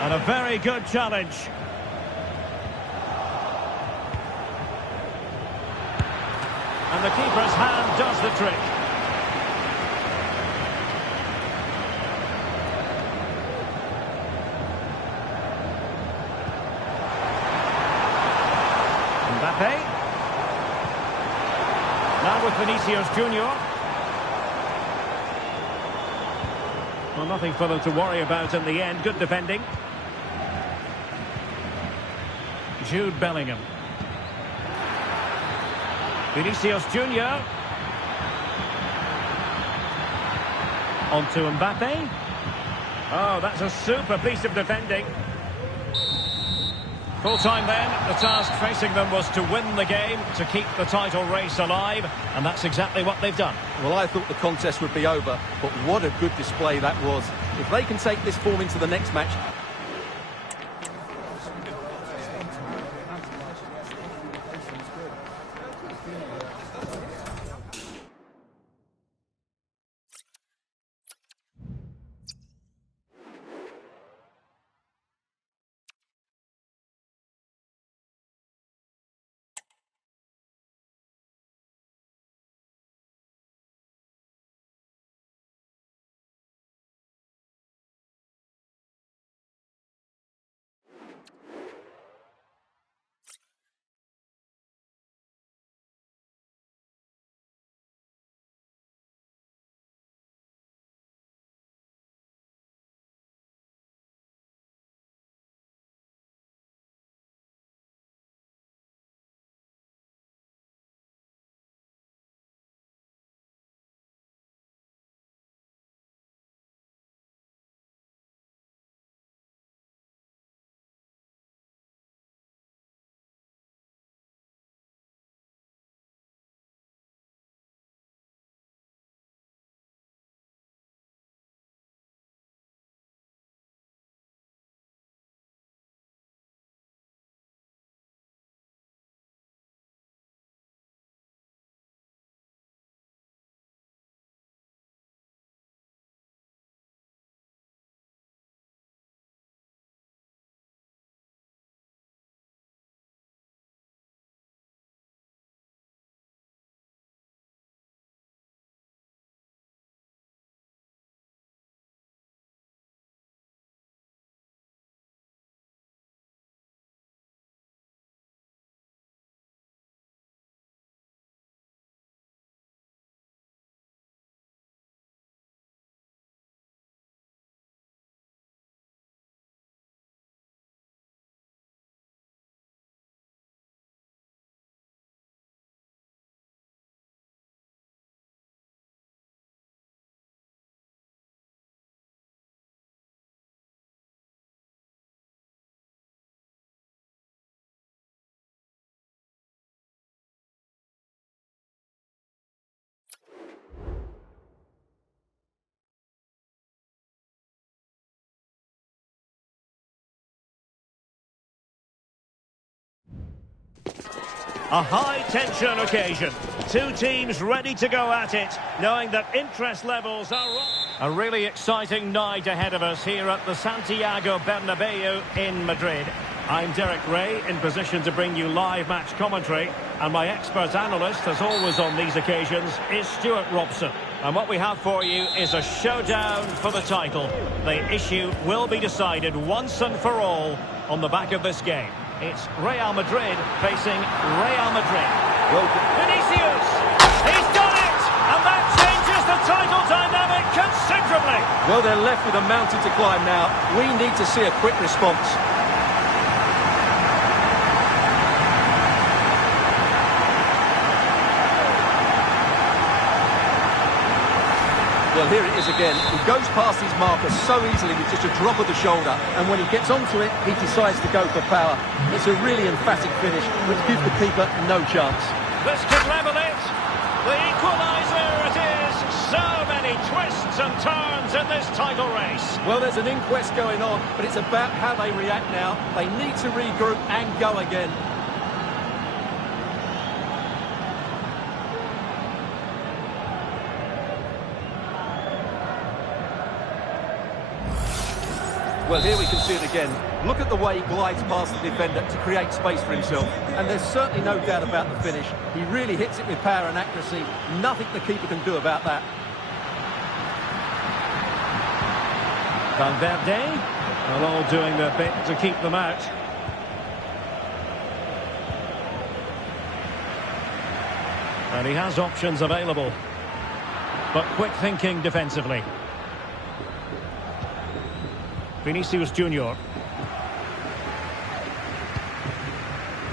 and a very good challenge. And the keeper's hand does the trick. Mbappe. Now with Vinicius Junior. Well, nothing for them to worry about in the end. Good defending. Jude Bellingham. Vinicius Junior. On to Mbappe. Oh, that's a super piece of defending. Full time then, the task facing them was to win the game, to keep the title race alive, and that's exactly what they've done. Well, I thought the contest would be over, but what a good display that was. If they can take this form into the next match, A high-tension occasion. Two teams ready to go at it, knowing that interest levels are up. A really exciting night ahead of us here at the Santiago Bernabeu in Madrid. I'm Derek Ray, in position to bring you live match commentary, and my expert analyst, as always on these occasions, is Stuart Robson. And what we have for you is a showdown for the title. The issue will be decided once and for all on the back of this game. It's Real Madrid facing Real Madrid. Vinicius! He's done it! And that changes the title dynamic considerably. Well, they're left with a mountain to climb now. We need to see a quick response. Well, here it is again. He goes past his marker so easily with just a drop of the shoulder. And when he gets onto it, he decides to go for power. It's a really emphatic finish, which gives the keeper no chance. This could level it. The equaliser it is. So many twists and turns in this title race. Well, there's an inquest going on, but it's about how they react now. They need to regroup and go again. Well, here we can see it again. Look at the way he glides past the defender to create space for himself. And there's certainly no doubt about the finish. He really hits it with power and accuracy. Nothing the keeper can do about that. Valverde, are all doing their bit to keep them out. And he has options available. But quick thinking defensively. Vinicius Junior.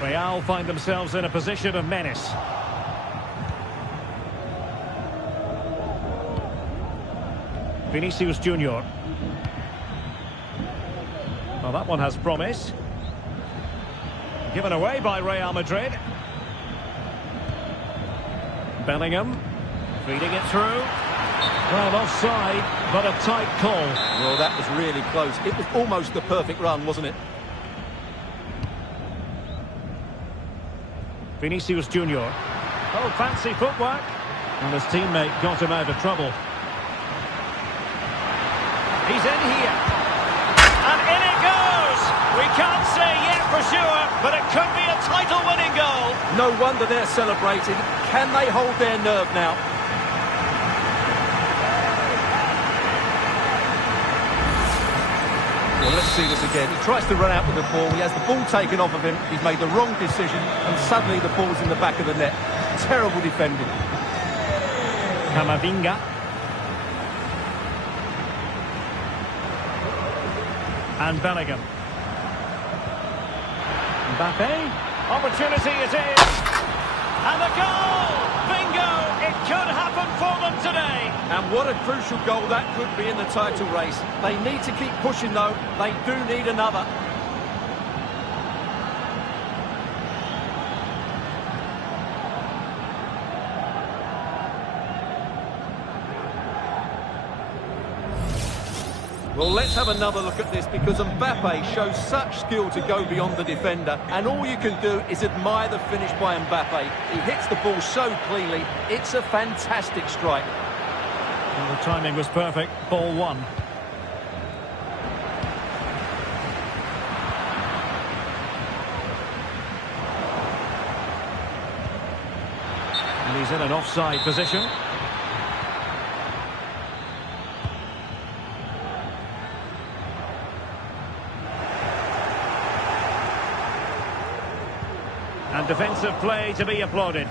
Real find themselves in a position of menace. Vinicius Junior. Well, that one has promise. Given away by Real Madrid. Bellingham. Feeding it through. Well, offside, but a tight call. Well, that was really close. It was almost the perfect run, wasn't it? Vinicius Junior. Oh, fancy footwork. And his teammate got him out of trouble. He's in here. And in it goes! We can't say yet for sure, but it could be a title-winning goal. No wonder they're celebrating. Can they hold their nerve now? Well, let's see this again. He tries to run out with the ball. He has the ball taken off of him. He's made the wrong decision, and suddenly the ball's in the back of the net. Terrible defending. Camavinga. And Bellingham. Mbappe. Opportunity it is. And a goal! Bingo! It could happen for them today. And what a crucial goal that could be in the title race. They need to keep pushing, though. They do need another. Well, let's have another look at this, because Mbappe shows such skill to go beyond the defender, and all you can do is admire the finish by Mbappe. He hits the ball so cleanly. It's a fantastic strike. Well, the timing was perfect. Ball one. And he's in an offside position. And defensive play to be applauded.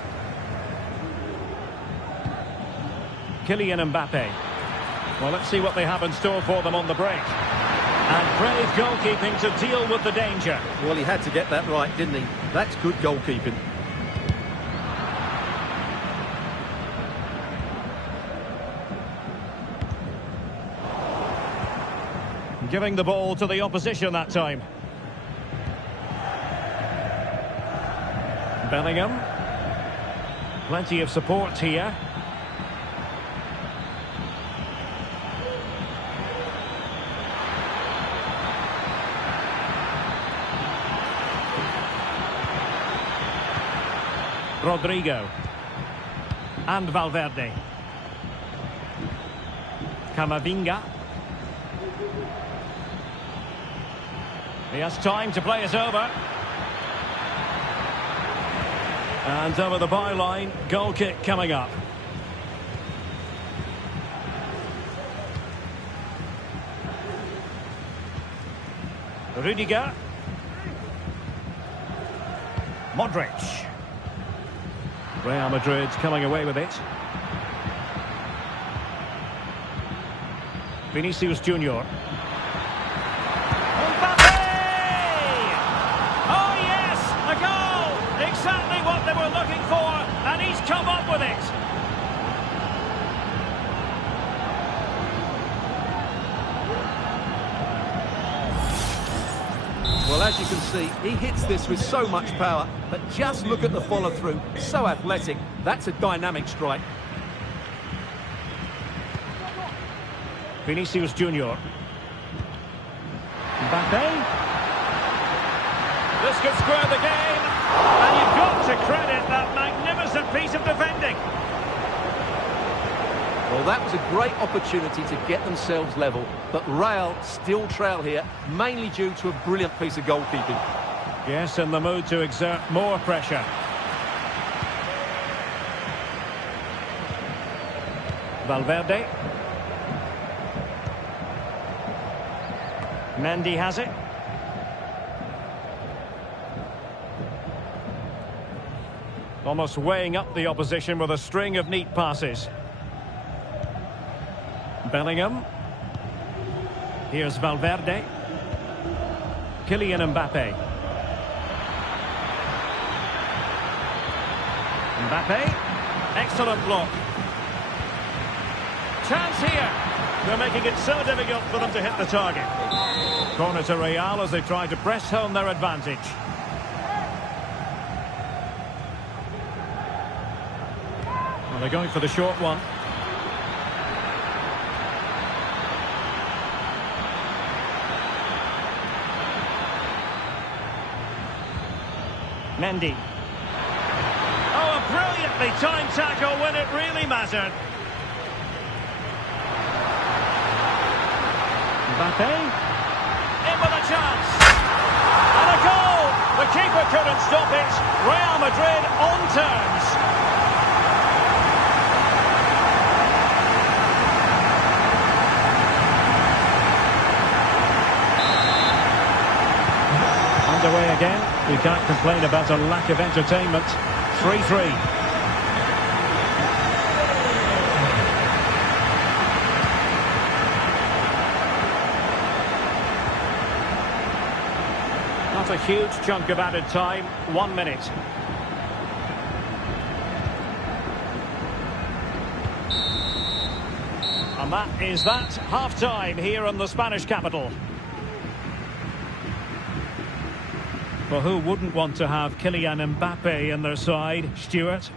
Kylian Mbappe. Well, let's see what they have in store for them on the break. And brave goalkeeping to deal with the danger. Well, he had to get that right, didn't he? That's good goalkeeping. Giving the ball to the opposition that time. Bellingham. Plenty of support here. Rodrigo. And Valverde. Camavinga. He has time to play it over. And over the byline, goal kick coming up. Rudiger. Modric. Real Madrid coming away with it. Vinicius Junior. Mbappe! Oh yes, a goal! Exactly what they were looking for, and he's come up with it. Well, as you can see, he hits this with so much power, but just look at the follow-through. So athletic. That's a dynamic strike. Vinicius Junior. Mbappe. This could square the game, and you've got to credit that magnificent piece of defending. Well, that was a great opportunity to get themselves level, but Real still trail here, mainly due to a brilliant piece of goalkeeping. Yes, in the mood to exert more pressure. Valverde. Mendy has it. Almost weighing up the opposition with a string of neat passes. Bellingham. Here's Valverde. Kylian Mbappe. Mbappe. Excellent block. Chance here. They're making it so difficult for them to hit the target. Corner to Real as they try to press home their advantage. Well, they're going for the short one. Mendy. Oh, a brilliantly timed tackle when it really mattered. Mbappe. In with a chance. And a goal. The keeper couldn't stop it. Real Madrid on terms. Underway again. We can't complain about a lack of entertainment. 3-3. Not a huge chunk of added time. 1 minute. And that is that. Half-time here in the Spanish capital. Well, who wouldn't want to have Kylian Mbappe in their side, Stuart?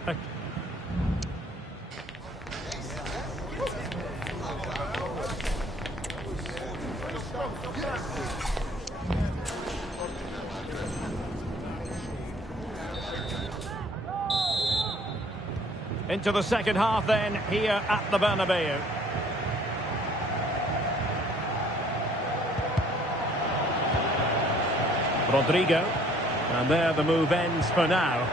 Into the second half then, here at the Bernabeu. Rodrigo. And there the move ends for now.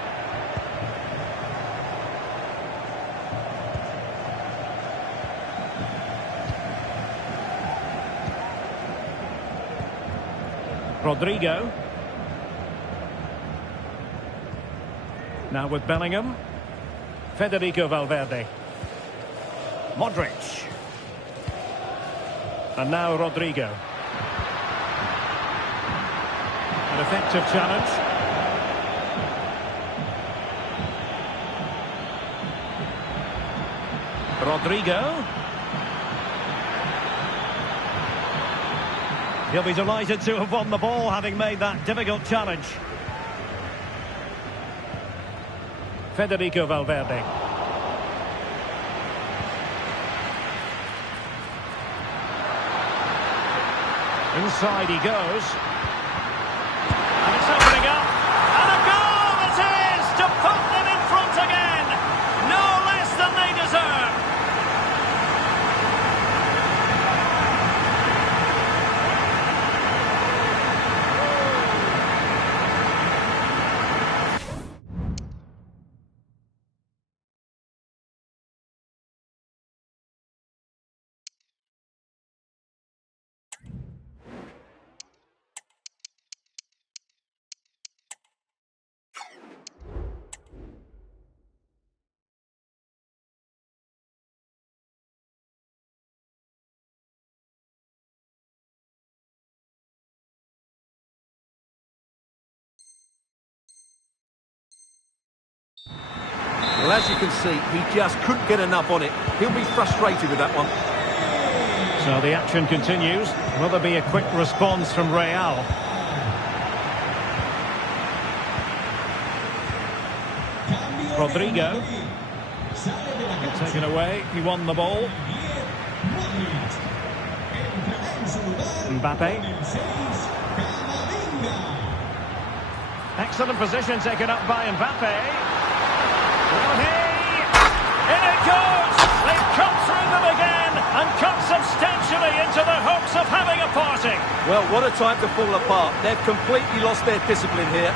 Rodrigo. Now with Bellingham. Federico Valverde. Modric. And now Rodrigo. An effective challenge. Rodrigo. He'll be delighted to have won the ball, having made that difficult challenge. Federico Valverde. Inside he goes. And it's opening up. And a goal it is to put them in front Well, as you can see, he just couldn't get enough on it. He'll be frustrated with that one. So the action continues. Will there be a quick response from Real? Rodrigo. Taken away. He won the ball. Mbappe. Excellent position taken up by Mbappe. Well, in it goes! They've come through them again and cut substantially into the hopes of having a party. Well, what a time to fall apart. They've completely lost their discipline here.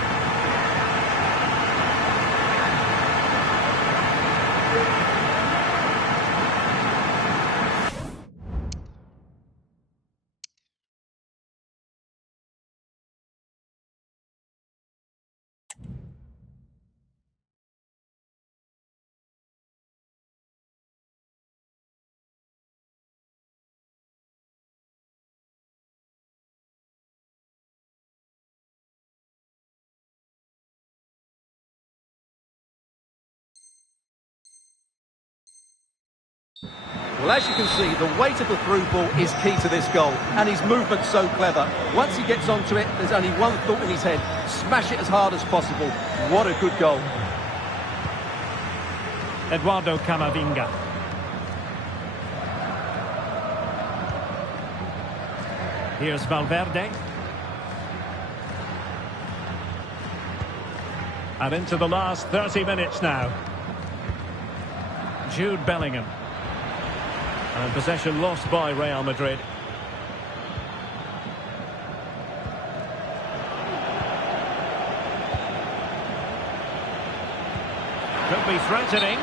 Well, as you can see, the weight of the through ball is key to this goal, and his movement's so clever. Once he gets onto it, there's only one thought in his head: smash it as hard as possible. What a good goal. Eduardo Camavinga. Here's Valverde. And into the last 30 minutes now. Jude Bellingham. And possession lost by Real Madrid. Could be threatening.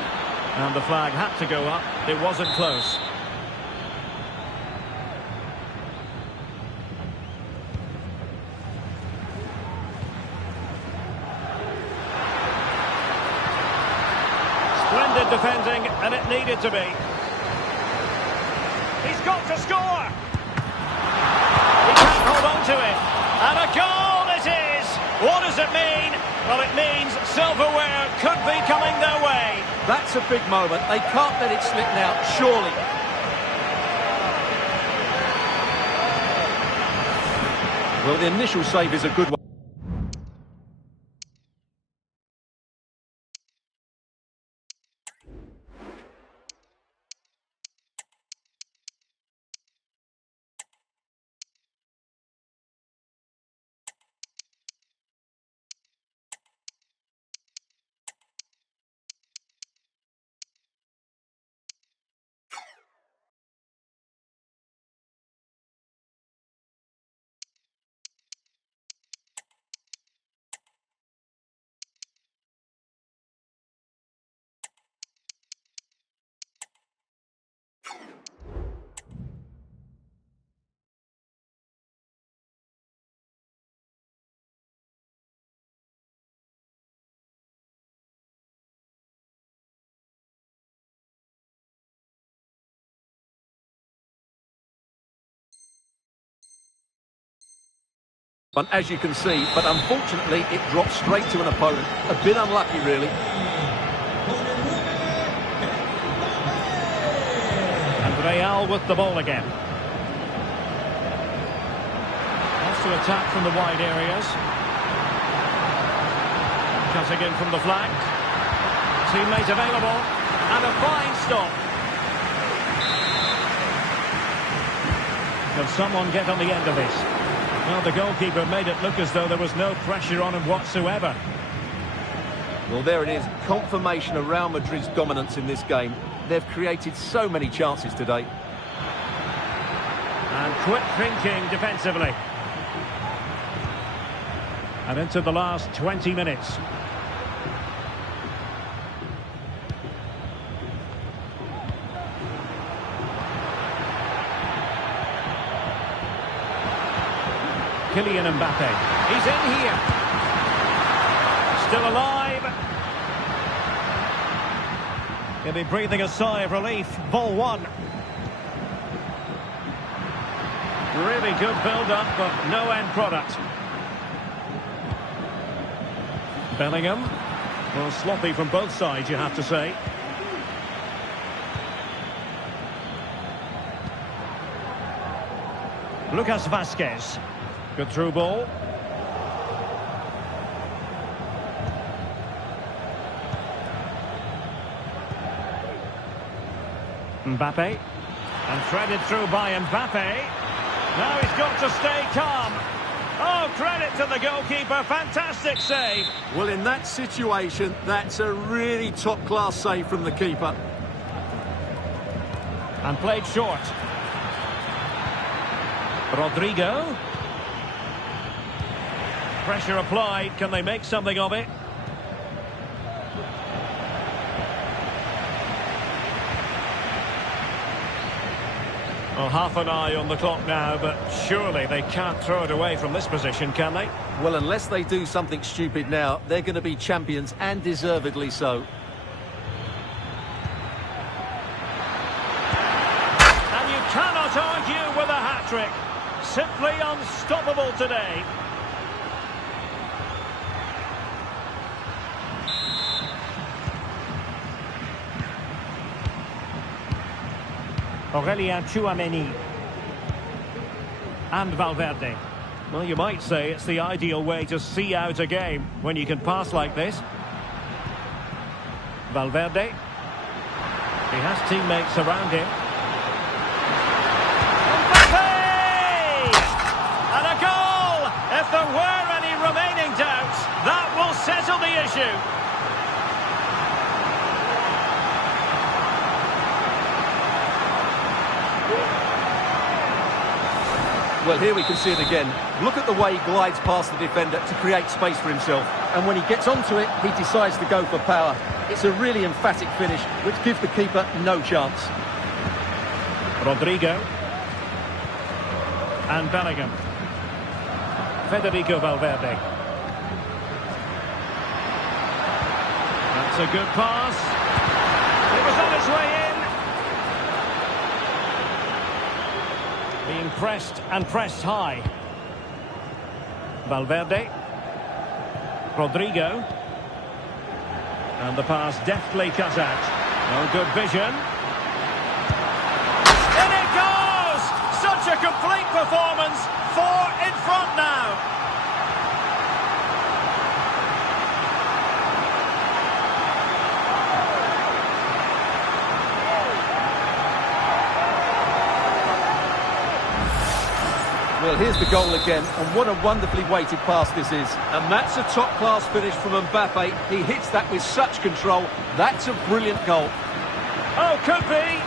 And the flag had to go up. It wasn't close. Splendid defending, and it needed to be. He's got to score! He can't hold on to it. And a goal it is! What does it mean? Well, it means silverware could be coming their way. That's a big moment. They can't let it slip now, surely. Well, the initial save is a good one. But as you can see, but unfortunately it dropped straight to an opponent. A bit unlucky, really. And Real with the ball again. Wants to attack from the wide areas. Cutting in from the flank. Teammate available. And a fine stop. Can someone get on the end of this? Well, the goalkeeper made it look as though there was no pressure on him whatsoever. Well, there it is. Confirmation of Real Madrid's dominance in this game. They've created so many chances today. And quick thinking defensively. And into the last 20 minutes. Kylian Mbappe. He's in here. Still alive. He'll be breathing a sigh of relief. Ball one. Really good build-up, but no end product. Bellingham. Well, sloppy from both sides, you have to say. Lucas Vazquez. Good through ball. Mbappe. And threaded through by Mbappe. Now he's got to stay calm. Oh, credit to the goalkeeper. Fantastic save. Well, in that situation, that's a really top-class save from the keeper. And played short. Rodrigo. Pressure applied. Can they make something of it? Well, half an eye on the clock now, but surely they can't throw it away from this position, can they? Well, unless they do something stupid now, they're going to be champions, and deservedly so. And you cannot argue with a hat-trick. Simply unstoppable today. Aurelien Tchouameni. And Valverde. Well, you might say it's the ideal way to see out a game when you can pass like this. Valverde. He has teammates around him. Mbappe! And a goal! If there were any remaining doubts, that will settle the issue. Well, here we can see it again. Look at the way he glides past the defender to create space for himself. And when he gets onto it, he decides to go for power. It's a really emphatic finish, which gives the keeper no chance. Rodrigo. And Bellingham. Federico Valverde. That's a good pass. It was on its way in. Being pressed and pressed high. Valverde. Rodrigo. And the pass deftly cut out. Oh, good vision. In it goes! Such a complete performance. 4 in front now. Well, here's the goal again, and what a wonderfully weighted pass this is. And that's a top-class finish from Mbappe. He hits that with such control. That's a brilliant goal. Oh, could be.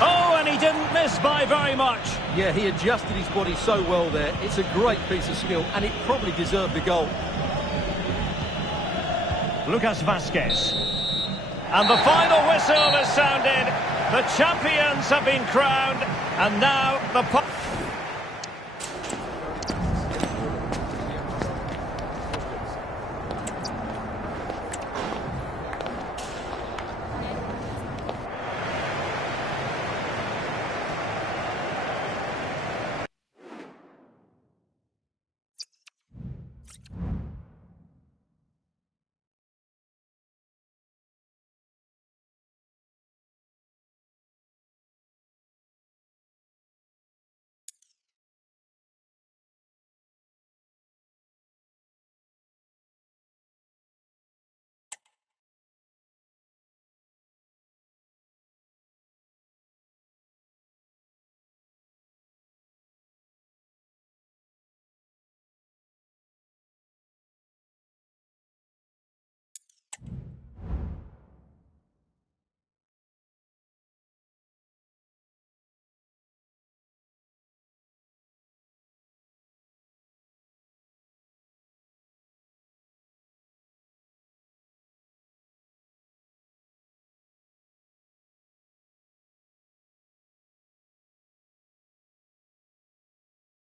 Oh, and he didn't miss by very much. Yeah, he adjusted his body so well there. It's a great piece of skill, and it probably deserved the goal. Lucas Vazquez. And the final whistle is sounded. The champions have been crowned, and now the...